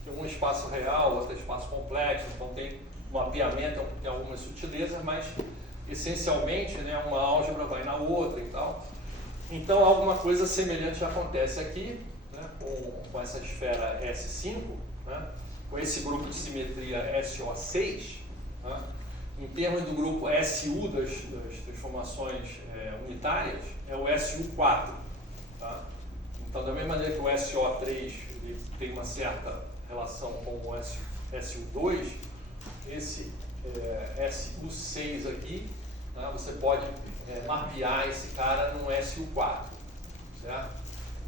tem um espaço real, outro espaço complexo, então tem um mapeamento, tem algumas sutilezas, mas essencialmente, né, uma álgebra vai na outra e tal. Então alguma coisa semelhante acontece aqui, né, com essa esfera S5, né, com esse grupo de simetria SO6, né, em termos do grupo SU das transformações unitárias, é o SU4. Tá? Então, da mesma maneira que o SO3 ele tem uma certa relação com o SU2, esse SU6 aqui, né, você pode mapear esse cara num SU4. Certo?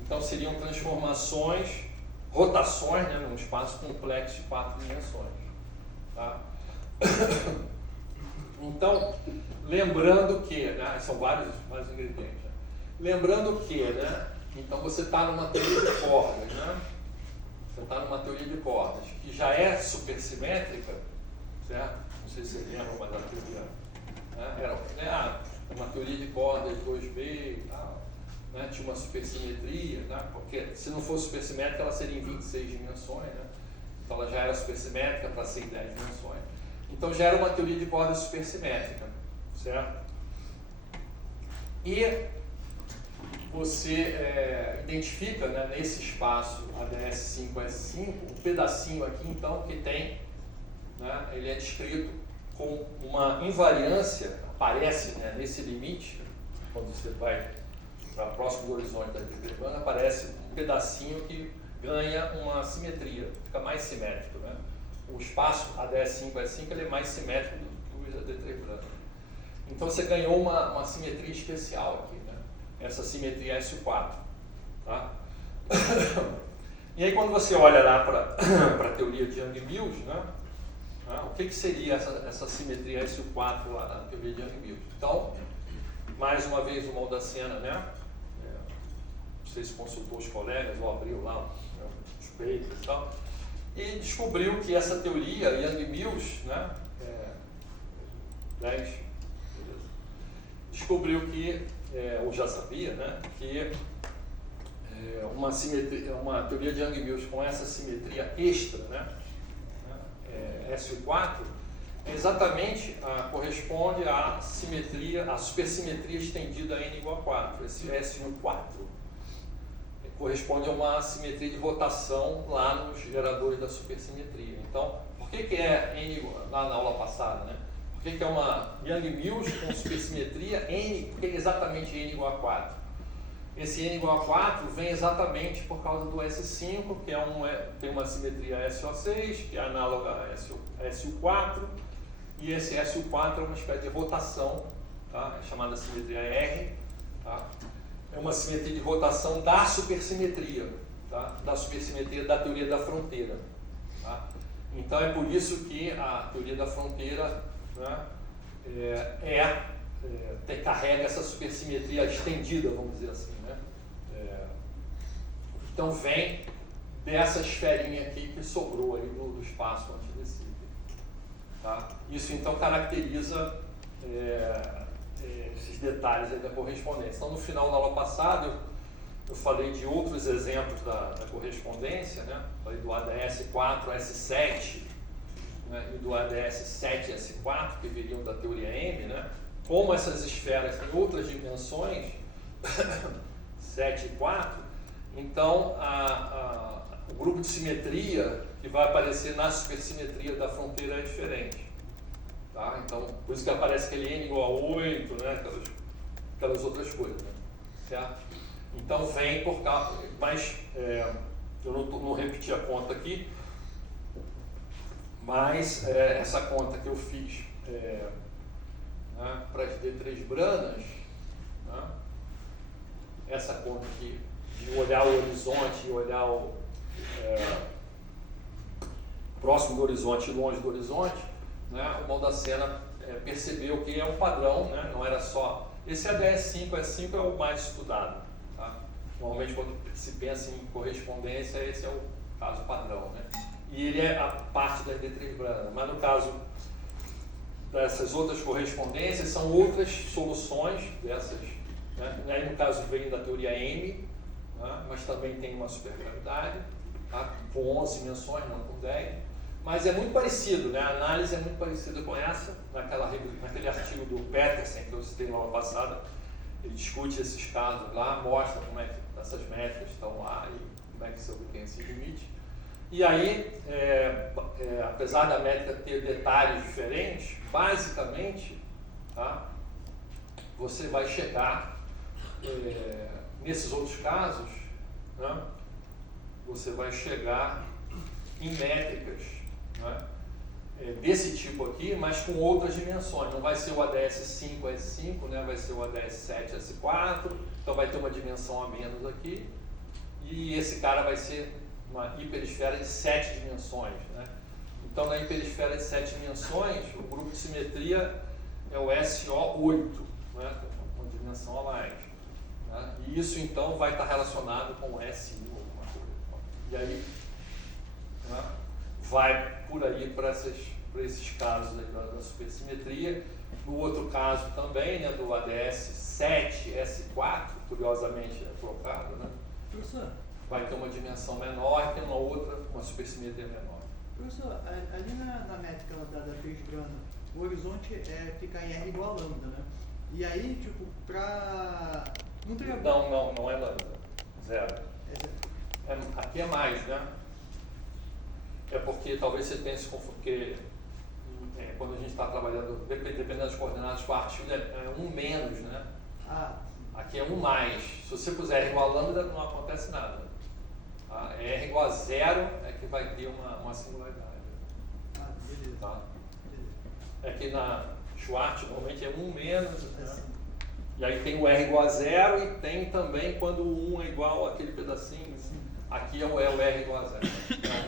Então, seriam transformações, rotações, né, num espaço complexo de 4 dimensões. Tá? Então, lembrando que, né, são vários ingredientes, né? Lembrando que, né, então você está numa teoria de cordas, né? Você está numa teoria de cordas que já é supersimétrica, certo? Não sei se você lembra, mas a teoria, né, era uma teoria de cordas 2B e tal, né? Tinha uma supersimetria, né? Porque se não fosse supersimétrica ela seria em 26 dimensões, né? Então ela já era supersimétrica para ser em 10 dimensões. Então já era uma teoria de cordas supersimétrica, certo? E você identifica, né, nesse espaço ADS5S5 um pedacinho aqui, então, que tem, né, ele é descrito com uma invariância, aparece, né, nesse limite, quando você vai para próximo do horizonte da hiperplana, aparece um pedacinho que ganha uma simetria, fica mais simétrico, né? O espaço ADS5S5 ele é mais simétrico do que o AD3 plano. Então você ganhou uma simetria especial aqui, né? Essa simetria SU4. Tá? E aí quando você olha lá para a teoria de Young-Mills, né? O que seria essa simetria SU4 lá na teoria de Young-Mills? Então, mais uma vez o Maldacena, né? Não sei se consultou os colegas ou abriu lá, né, os papers e tal. e descobriu que essa teoria, Yang-Mills, né, 10, beleza, descobriu que, ou já sabia, né, que uma teoria de Yang-Mills com essa simetria extra, né, SU4, exatamente corresponde à simetria, à supersimetria estendida N igual a 4, esse SU4. Corresponde a uma simetria de rotação lá nos geradores da supersimetria. Então, por que é N, lá na aula passada, né? Por que é uma Yang-Mills com supersimetria N, por que exatamente N igual a 4? Esse N igual a 4 vem exatamente por causa do S5, que tem uma simetria SO6, que é análoga a SU4, e esse SU4 é uma espécie de rotação, tá? É chamada simetria R, tá? É uma simetria de rotação da supersimetria, tá? Da supersimetria da teoria da fronteira. Tá? Então é por isso que a teoria da fronteira, né, carrega essa supersimetria estendida, vamos dizer assim. Né? Então vem dessa esferinha aqui que sobrou aí do espaço antidecível. Tá? Isso então caracteriza esses detalhes aí da correspondência. Então, no final da aula passada, eu falei de outros exemplos da correspondência, né? Falei do ADS 4S7, né? E do ADS 7S4, que viriam da teoria M, né? Como essas esferas têm outras dimensões, 7 e 4, então o grupo de simetria que vai aparecer na supersimetria da fronteira é diferente. Tá? Então, por isso que aparece aquele N igual a 8, né? aquelas outras coisas. Né? Certo? Então vem por causa, mas eu não repeti a conta aqui, mas essa conta que eu fiz né, para as D3 branas, né, essa conta aqui de olhar o horizonte e olhar o próximo do horizonte e longe do horizonte, né, o Maldacena percebeu que é um padrão, né, não era só... Esse ADS5, S5 é o mais estudado. Tá? Normalmente quando se pensa em correspondência, esse é o caso padrão. Né? E ele é a parte da D3 brana. Mas no caso dessas outras correspondências, são outras soluções dessas. Né? Aí no caso vem da teoria M, né? Mas também tem uma supergravidade, tá? Com 11 dimensões, não com 10. Mas é muito parecido, né? A análise é muito parecida com essa, naquele artigo do Petersen que eu citei na aula passada. Ele discute esses casos lá, mostra como é que essas métricas estão lá e como é que se obtém esse limite. E aí, apesar da métrica ter detalhes diferentes, basicamente, tá, você vai chegar, nesses outros casos, né, você vai chegar em métricas, né, desse tipo aqui, mas com outras dimensões. Não vai ser o ADS 5S5, né, vai ser o ADS 7S4, então vai ter uma dimensão a menos aqui, e esse cara vai ser uma hiperesfera de 7 dimensões. Né? Então, na hiperesfera de 7 dimensões, o grupo de simetria é o SO8, né? Uma dimensão a mais. Né? E isso, então, vai estar relacionado com o SU, alguma coisa. E aí, né, vai por aí para esses casos aí da supersimetria. No outro caso também, né, do ADS 7S4, curiosamente é colocado, né? Professor, vai ter uma dimensão menor e tem uma outra, uma supersimetria menor. professor, ali na métrica da Page grana, o horizonte fica em R igual a lambda, né? E aí, tipo, pra... Não teria... Não é lambda. Zero. Aqui é mais, né? É porque talvez você pense, porque quando a gente está trabalhando, dependendo das coordenadas partidas, é 1 menos, né? Aqui é 1 mais. Se você puser R igual a lambda, não acontece nada. R igual a 0 é que vai ter uma singularidade. Beleza. Tá? Beleza. É que na Schwartz normalmente é 1 menos, né? E aí tem o R igual a 0 e tem também quando o 1 é igual àquele pedacinho. Aqui é o R igual a 0.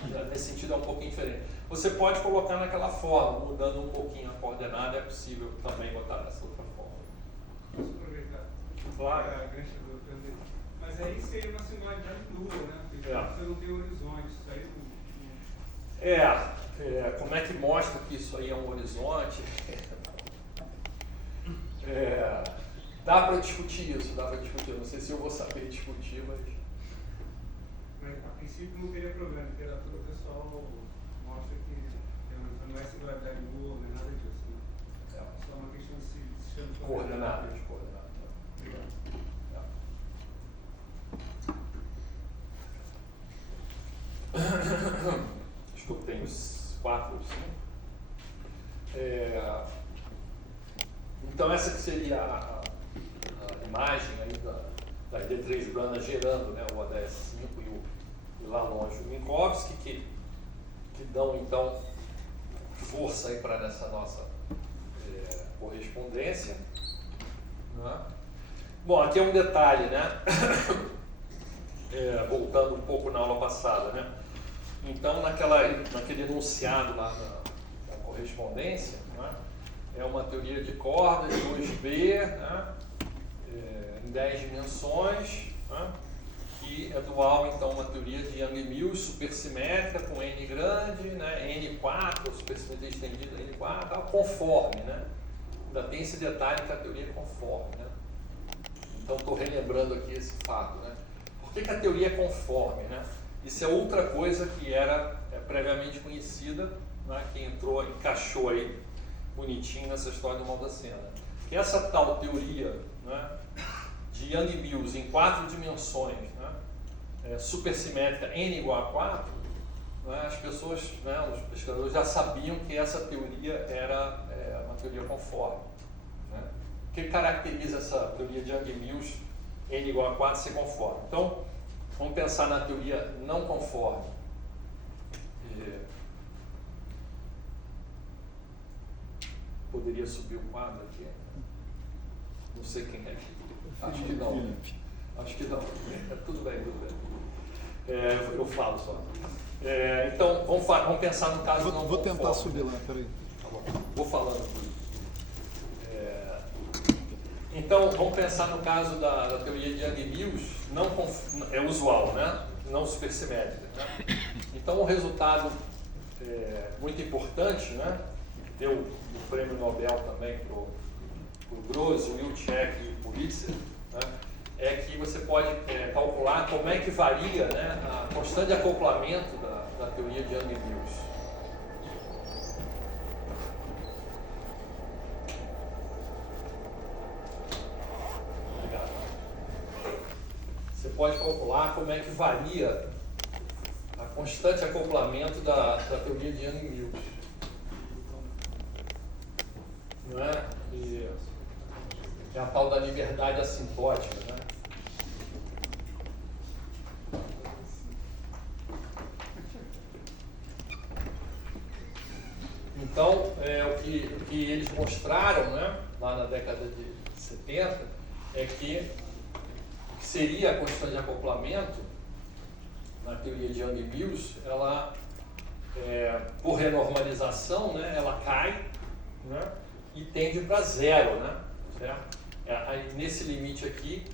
Então, nesse sentido é um pouquinho diferente. Você pode colocar naquela forma, mudando um pouquinho a coordenada, é possível também botar nessa outra forma. Posso aproveitar? Claro. Mas aí seria uma singularidade nula, né? Porque você não tem horizonte, isso aí Como é que mostra que isso aí é um horizonte? Dá para discutir isso, dá para discutir. Não sei se eu vou saber discutir, mas... A princípio não teria problema, a literatura pessoal mostra que não é singularidade boa, não é nada disso. Né? É só uma questão de sistema de coordenadas. Acho que eu tenho 4 ou 5. Então essa que seria a imagem aí das D3 Brana gerando, né, o ADS5 e lá longe o Minkowski, que dão então força aí para essa nossa correspondência. Né? Bom, aqui é um detalhe, né? Voltando um pouco na aula passada, né? Então naquele enunciado lá na correspondência, né? É uma teoria de cordas 2B, né? Em 10 dimensões, né? Que é dual, então, uma teoria de Young-Mills supersimétrica com N grande, né? N4, supersimetria estendida N4, conforme, né? Ainda tem esse detalhe que a teoria é conforme, né? Então estou relembrando aqui esse fato, né? Por que a teoria é conforme, né? Isso é outra coisa que era previamente conhecida, né? Que encaixou aí bonitinho nessa história do Maldacena. Que essa tal teoria, né? De Young-Mills em 4 dimensões, né? Supersimétrica N igual a 4, né? As pessoas, né? Os pesquisadores já sabiam que essa teoria era uma teoria conforme, né? O que caracteriza essa teoria de Young-Mills N igual a 4 ser conforme? Então, vamos pensar na teoria não conforme. Poderia subir o quadro aqui? Não sei quem é. Acho que não. Acho que não. Tudo bem, tudo bem. Eu falo só. Então, vamos pensar no caso não conforme. Vou tentar subir lá, peraí. Tá bom. Vou falando tudo. Então, vamos pensar no caso da teoria de Young-Mills, é usual, né? Não supersimétrica. Né? Então, um resultado muito importante, né? Que deu o prêmio Nobel também para o Gross, o Wilczek e o Pulitzer, né? É que você pode calcular como é que varia, né, a constante de acoplamento da teoria de Young-Mills. Você pode calcular como é que varia a constante acoplamento da teoria de Young-Mills. Não é? E é a tal da liberdade assintótica, né? Então, o que eles mostraram, né, lá na década de 70 é que seria a constante de acoplamento na teoria de Young-Mills, ela, por renormalização, né, ela cai, né, e tende para zero, né, certo? Nesse limite aqui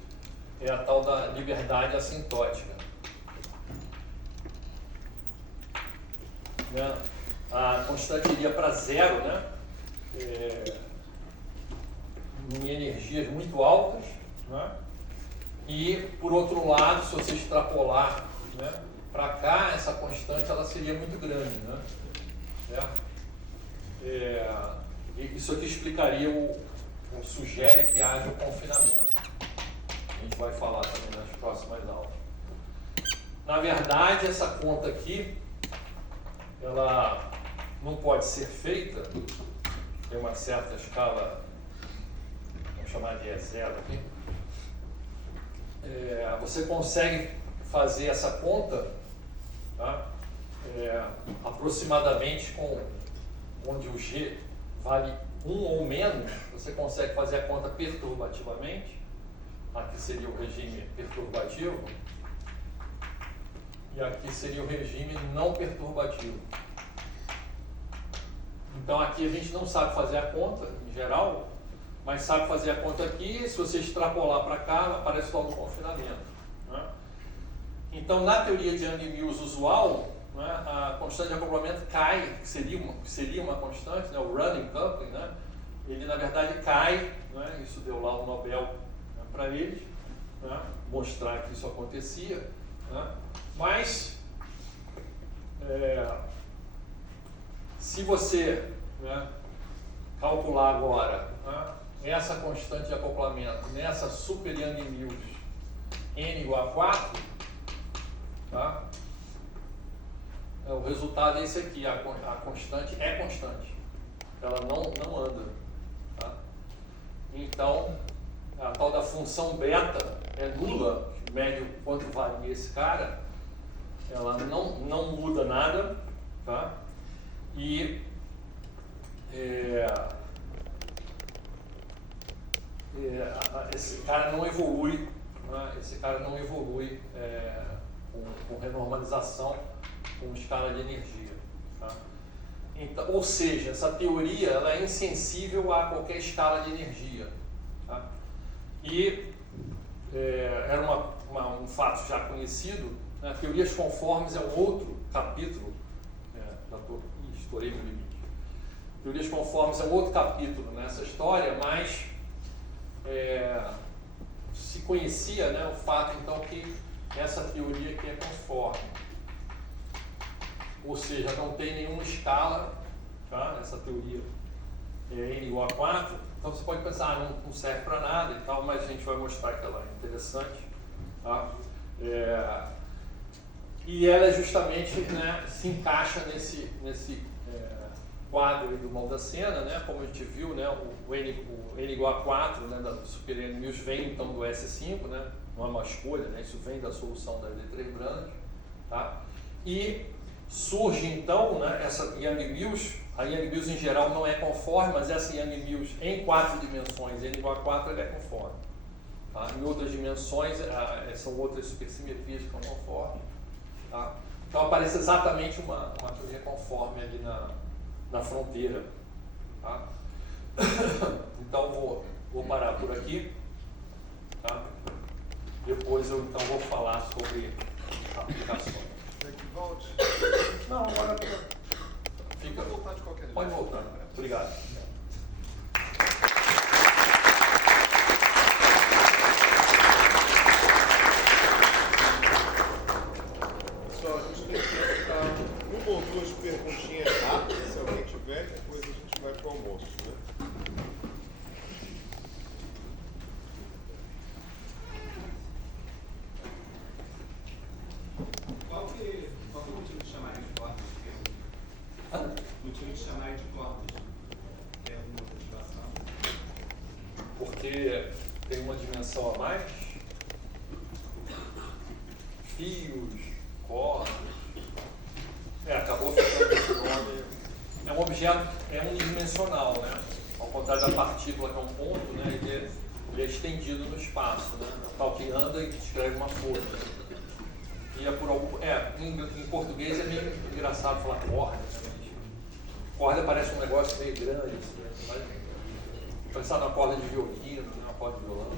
é a tal da liberdade assintótica. Né? A constante iria para zero, né? Em energias muito altas, né? E, por outro lado, se você extrapolar, né, para cá, essa constante ela seria muito grande, né? Certo? Isso aqui explicaria sugere que haja um confinamento. A gente vai falar também nas próximas aulas. Na verdade, essa conta aqui, ela não pode ser feita, tem uma certa escala, vamos chamar de E0 aqui. Você consegue fazer essa conta, tá? Aproximadamente onde o G vale 1 ou menos, você consegue fazer a conta perturbativamente. Aqui seria o regime perturbativo e aqui seria o regime não perturbativo. Então aqui a gente não sabe fazer a conta em geral, mas sabe fazer a conta aqui. Se você extrapolar para cá, aparece logo o confinamento, né? Então, na teoria de Young-Mills usual, né, a constante de acoplamento cai, que seria uma constante, né, o running coupling, né, ele na verdade cai, né, isso deu lá o Nobel, né, para eles, né, mostrar que isso acontecia, né, mas se você, né, calcular agora, né, essa constante de acoplamento nessa Super Yang-Mills n igual a 4, tá? O resultado é esse aqui, a constante é constante, ela não anda, tá? Então a tal da função beta é nula, que mede quanto varia esse cara, ela não muda nada, tá? E esse cara não evolui, né? Esse cara não evolui com renormalização, com escala de energia, tá? Então, ou seja, essa teoria ela é insensível a qualquer escala de energia, tá? E era um fato já conhecido, né? Teorias conformes é um outro capítulo, estourei meu limite. Teorias conformes é um outro capítulo nessa história, mas se conhecia, né, o fato então que essa teoria aqui é conforme, ou seja, não tem nenhuma escala, tá, nessa teoria n igual a 4, então você pode pensar, não serve para nada e tal, mas a gente vai mostrar que ela é interessante, tá? E ela justamente, né, se encaixa nesse quadro aí do Maldacena, né, como a gente viu, né, o n igual a 4, né, da Super Yang-Mills vem então do S5, né, não é uma escolha, né, isso vem da solução das letras brancas, tá? E surge então, né, essa Yang-Mills, a Yang-Mills em geral não é conforme, mas essa Yang-Mills em 4 dimensões, n igual a 4, ela é conforme, tá? Em outras dimensões, são outras supersimetrias que são conformes, tá? Então aparece exatamente uma teoria conforme ali na fronteira, tá? Então vou parar por aqui, tá? Depois eu então vou falar sobre aplicações. Quer que volte? Não, agora fica. Pode voltar de qualquer jeito. Pode voltar. Obrigado. Pessoal, a gente tem que ficar uma ou duas perguntinhas rápidas, se alguém tiver, depois a gente vai para o almoço, né? Qual que é o motivo de chamar de cordas? O motivo de chamar de cordas? Tem alguma motivação? Porque tem uma dimensão a mais, fios, cordas, acabou ficando esse nome. É um objeto, é unidimensional, né? Ao contrário da partícula, que é um ponto, né? Ele é estendido no espaço, né? O tal que anda e descreve uma força. E é por algum. Em português é meio engraçado falar corda, né? Corda parece um negócio meio grande, assim, né? Pensar numa corda de violino, né? Uma corda de violão.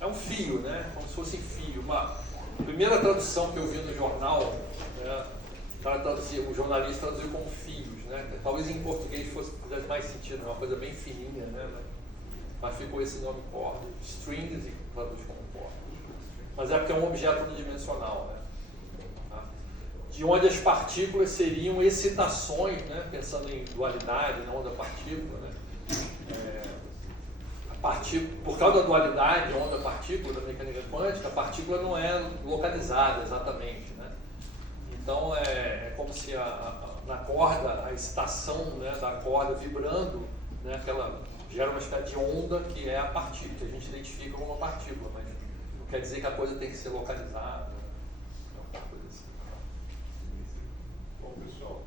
É um fio, né? Como se fosse fio. A primeira tradução que eu vi no jornal, né? O jornalista traduziu como fios, né? Talvez em português fizesse mais sentido, uma coisa bem fininha, né? Mas ficou esse nome corda. Strings e traduz como corda. Mas é porque é um objeto unidimensional, né? Tá? De onde as partículas seriam excitações, né? Pensando em dualidade, na onda-partícula, né? Por causa da dualidade, onda-partícula da mecânica quântica, a partícula não é localizada exatamente, né? Então é como se na corda, a excitação, né, da corda vibrando, né, aquela gera uma espécie de onda que é a partícula, que a gente identifica como uma partícula, mas não quer dizer que a coisa tem que ser localizada, alguma coisa assim. Bom, pessoal,